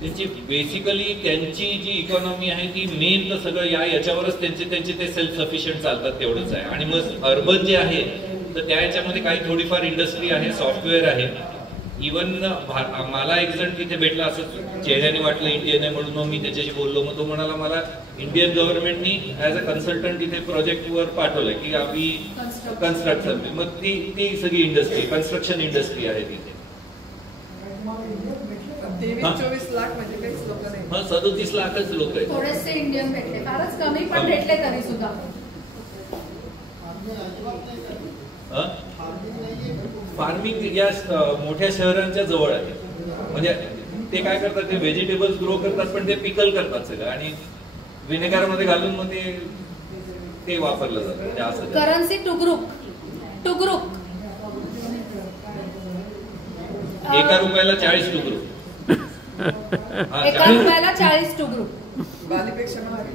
त्यांची बेसिकली त्यांची जी इकॉनॉमी आहे ती मेन तर सगळं याच्यावरच त्यांचे ते सेल्फ सफिशियंट चालतात, तेवढंच आहे. आणि मग अर्बन जे आहे तर त्या याच्यामध्ये काही थोडीफार इंडस्ट्री आहे, सॉफ्टवेअर आहे. इवन मला एक जण तिथे भेटला, असं चेहऱ्याने वाटलं इंडियन आहे म्हणून. मग मी त्याच्याशी बोललो, मग तो म्हणाला मला इंडियन गव्हर्नमेंटनी ऍज अ कन्सल्टंट इथे प्रोजेक्टवर पाठवलंय की आम्ही कन्स्ट्रक्शन. मग ती सगळी इंडस्ट्री, कन्स्ट्रक्शन इंडस्ट्री आहे तिथे. 23-24 लाख म्हणजे काहीच लोक नाही. 37 लाखच लोक आहेत. थोडेसे इंडियन भेटले, फारच कमी पण भेटले तरी सुद्धा. फार्मिंग या मोठ्या शहरांच्या जवळ आहे. म्हणजे ते काय करतात, ते व्हेजिटेबल्स ग्रो करतात, पण ते पिकल करतात सगळं आणि विनेगर मध्ये घालून मग ते वापरलं जातं. म्हणजे असं करन्सी टुगरुक 1 रुपयाला 40 टुगरुक. 1 रुपयाला 40 टुगरुक. बालीपेक्षा महाग.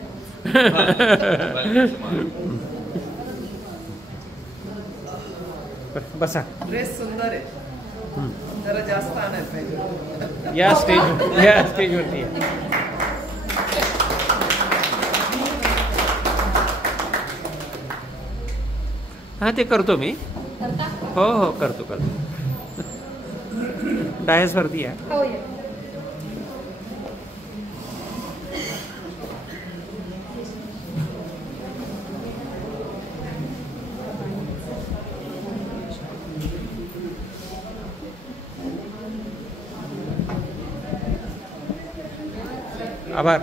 बसा. ड्रेस सुंदर आहे, जरा जास्त आणायला पाहिजे. या स्टेजवरती हा, ते करतो मी. हो करतो. डायस वरती या. आभार.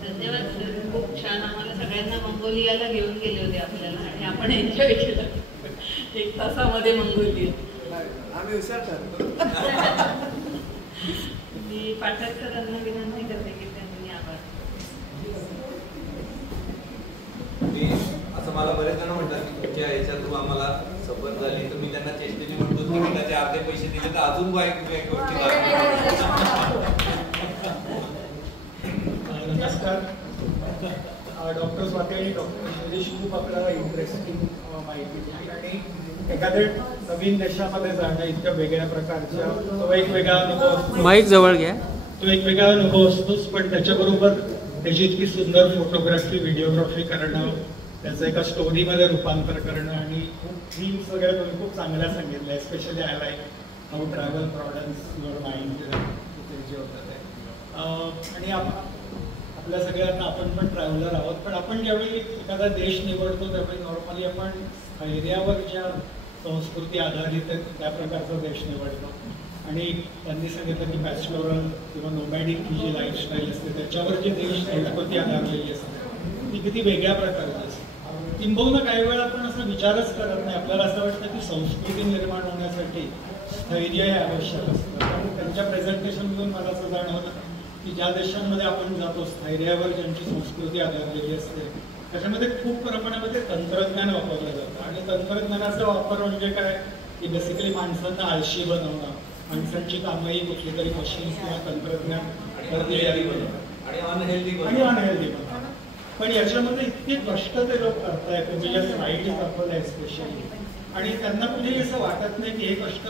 धन्यवाद सर, खूप छान. आम्हाला सगळ्यांना मंगोलियाला घेऊन गेले होते आपल्याला आणि आपण एन्जॉय केलं 1 तासामध्ये मंगोलिया. आम्ही हुशार ठरलो. मी पाठक सरांना विनंती करते की त्यांनी आभार. असं मला बरेच जण म्हणतात की तुमच्या ह्याच्यातून आम्हाला सफर झाली, तर मी त्यांना चेष्टेने म्हणतो तिकिटाचे अर्धे पैसे दिले तर अजून नमस्कार. डॉक्टर स्वाती आणि डॉक्टर सुरेश खूप आपल्याला इंटरेस्टिंग माहिती दिली आणि एखाद्या नवीन देशामध्ये जाणं इतक्या वेगळ्या प्रकारच्या तो एक वेगळा अनुभव असतो. माईक जवळ घ्या. तो एक वेगळा अनुभव असतोच, पण त्याच्याबरोबर त्याची इतकी सुंदर फोटोग्राफी व्हिडिओग्राफी करणं, त्याचं एका स्टोरीमध्ये रूपांतर करणं आणि खूप थीम्स वगैरे तुम्ही खूप चांगल्या सांगितल्या. Especially I like how travel broadens your mind जे होतं ते. आणि आपल्या सगळ्यांना आपण पण ट्रॅव्हलर आहोत, पण आपण ज्यावेळी एखादा देश निवडतो त्यावेळी नॉर्मली आपण स्थैर्यावर ज्या संस्कृती आधारित आहेत त्या प्रकारचा देश निवडतो. आणि त्यांनी सांगितलं की बॅचलरल किंवा नोमॅडिक ही जी लाईफस्टाईल असते त्याच्यावर जी देश संस्कृती आधारलेली असते ती किती वेगळ्या प्रकारची असते. किंबहुना काही वेळा आपण असा विचारच करत नाही. आपल्याला असं वाटतं की संस्कृती निर्माण होण्यासाठी स्थैर्य हे आवश्यक असतं. पण त्यांच्या प्रेझेंटेशनमधून मला असं जाणवलं की ज्या देशांमध्ये आपण जातो स्थैर्यावर ज्यांची संस्कृती आधारलेली असते त्याच्यामध्ये खूप प्रमाणामध्ये तंत्रज्ञान वापरलं जातं. आणि तंत्रज्ञानाचा वापर म्हणजे काय की बेसिकली माणसांना आळशी बनवणं, माणसांची कामही कुठली तरी मशीन किंवा तंत्रज्ञान आणि अनहेल्दी बनवणं. पण याच्यामध्ये इतके कष्ट ते लोक करतायत, तुम्ही ज्या स्लाईड दाखवल्या स्पेशली, आणि त्यांना कुठेही असं वाटत नाही की हे कष्ट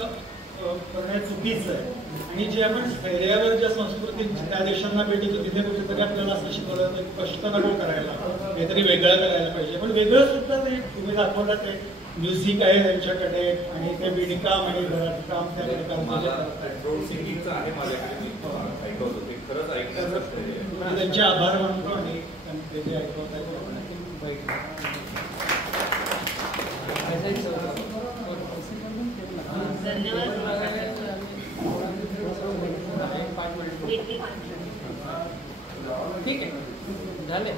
करणं चुकीचं आहे. आणि जे आपण स्थैर्यावर ज्या संस्कृतीत त्या देशांना भेटतो तिथे कुठेतरी आपल्याला असं शिकवलं की कष्ट नको करायला, काहीतरी वेगळं करायला पाहिजे. पण वेगळं सुद्धा ते तुम्ही दाखवलं ते म्युझिक आहे त्यांच्याकडे आणि ते विणकाम आणि घरात काम त्या प्रकारचं त्यांचे आभार मानतो आणि ते जे ऐकवतात ठीक आहे झाले.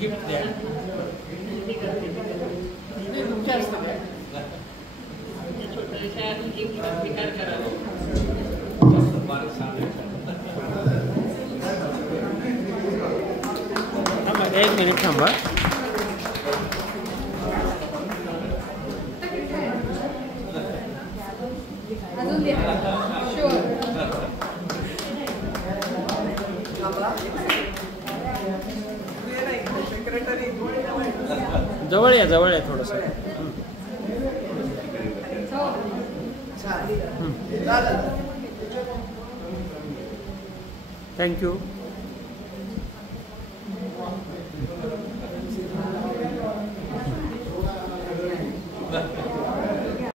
गिफ्ट द्या तुमच्या असतं काय छोट्याशा गिफ्ट स्वीकार करावा. एक मिनिट थांबा. अजून द्या. शुअर. जवळ या थोडंसं. थँक्यू.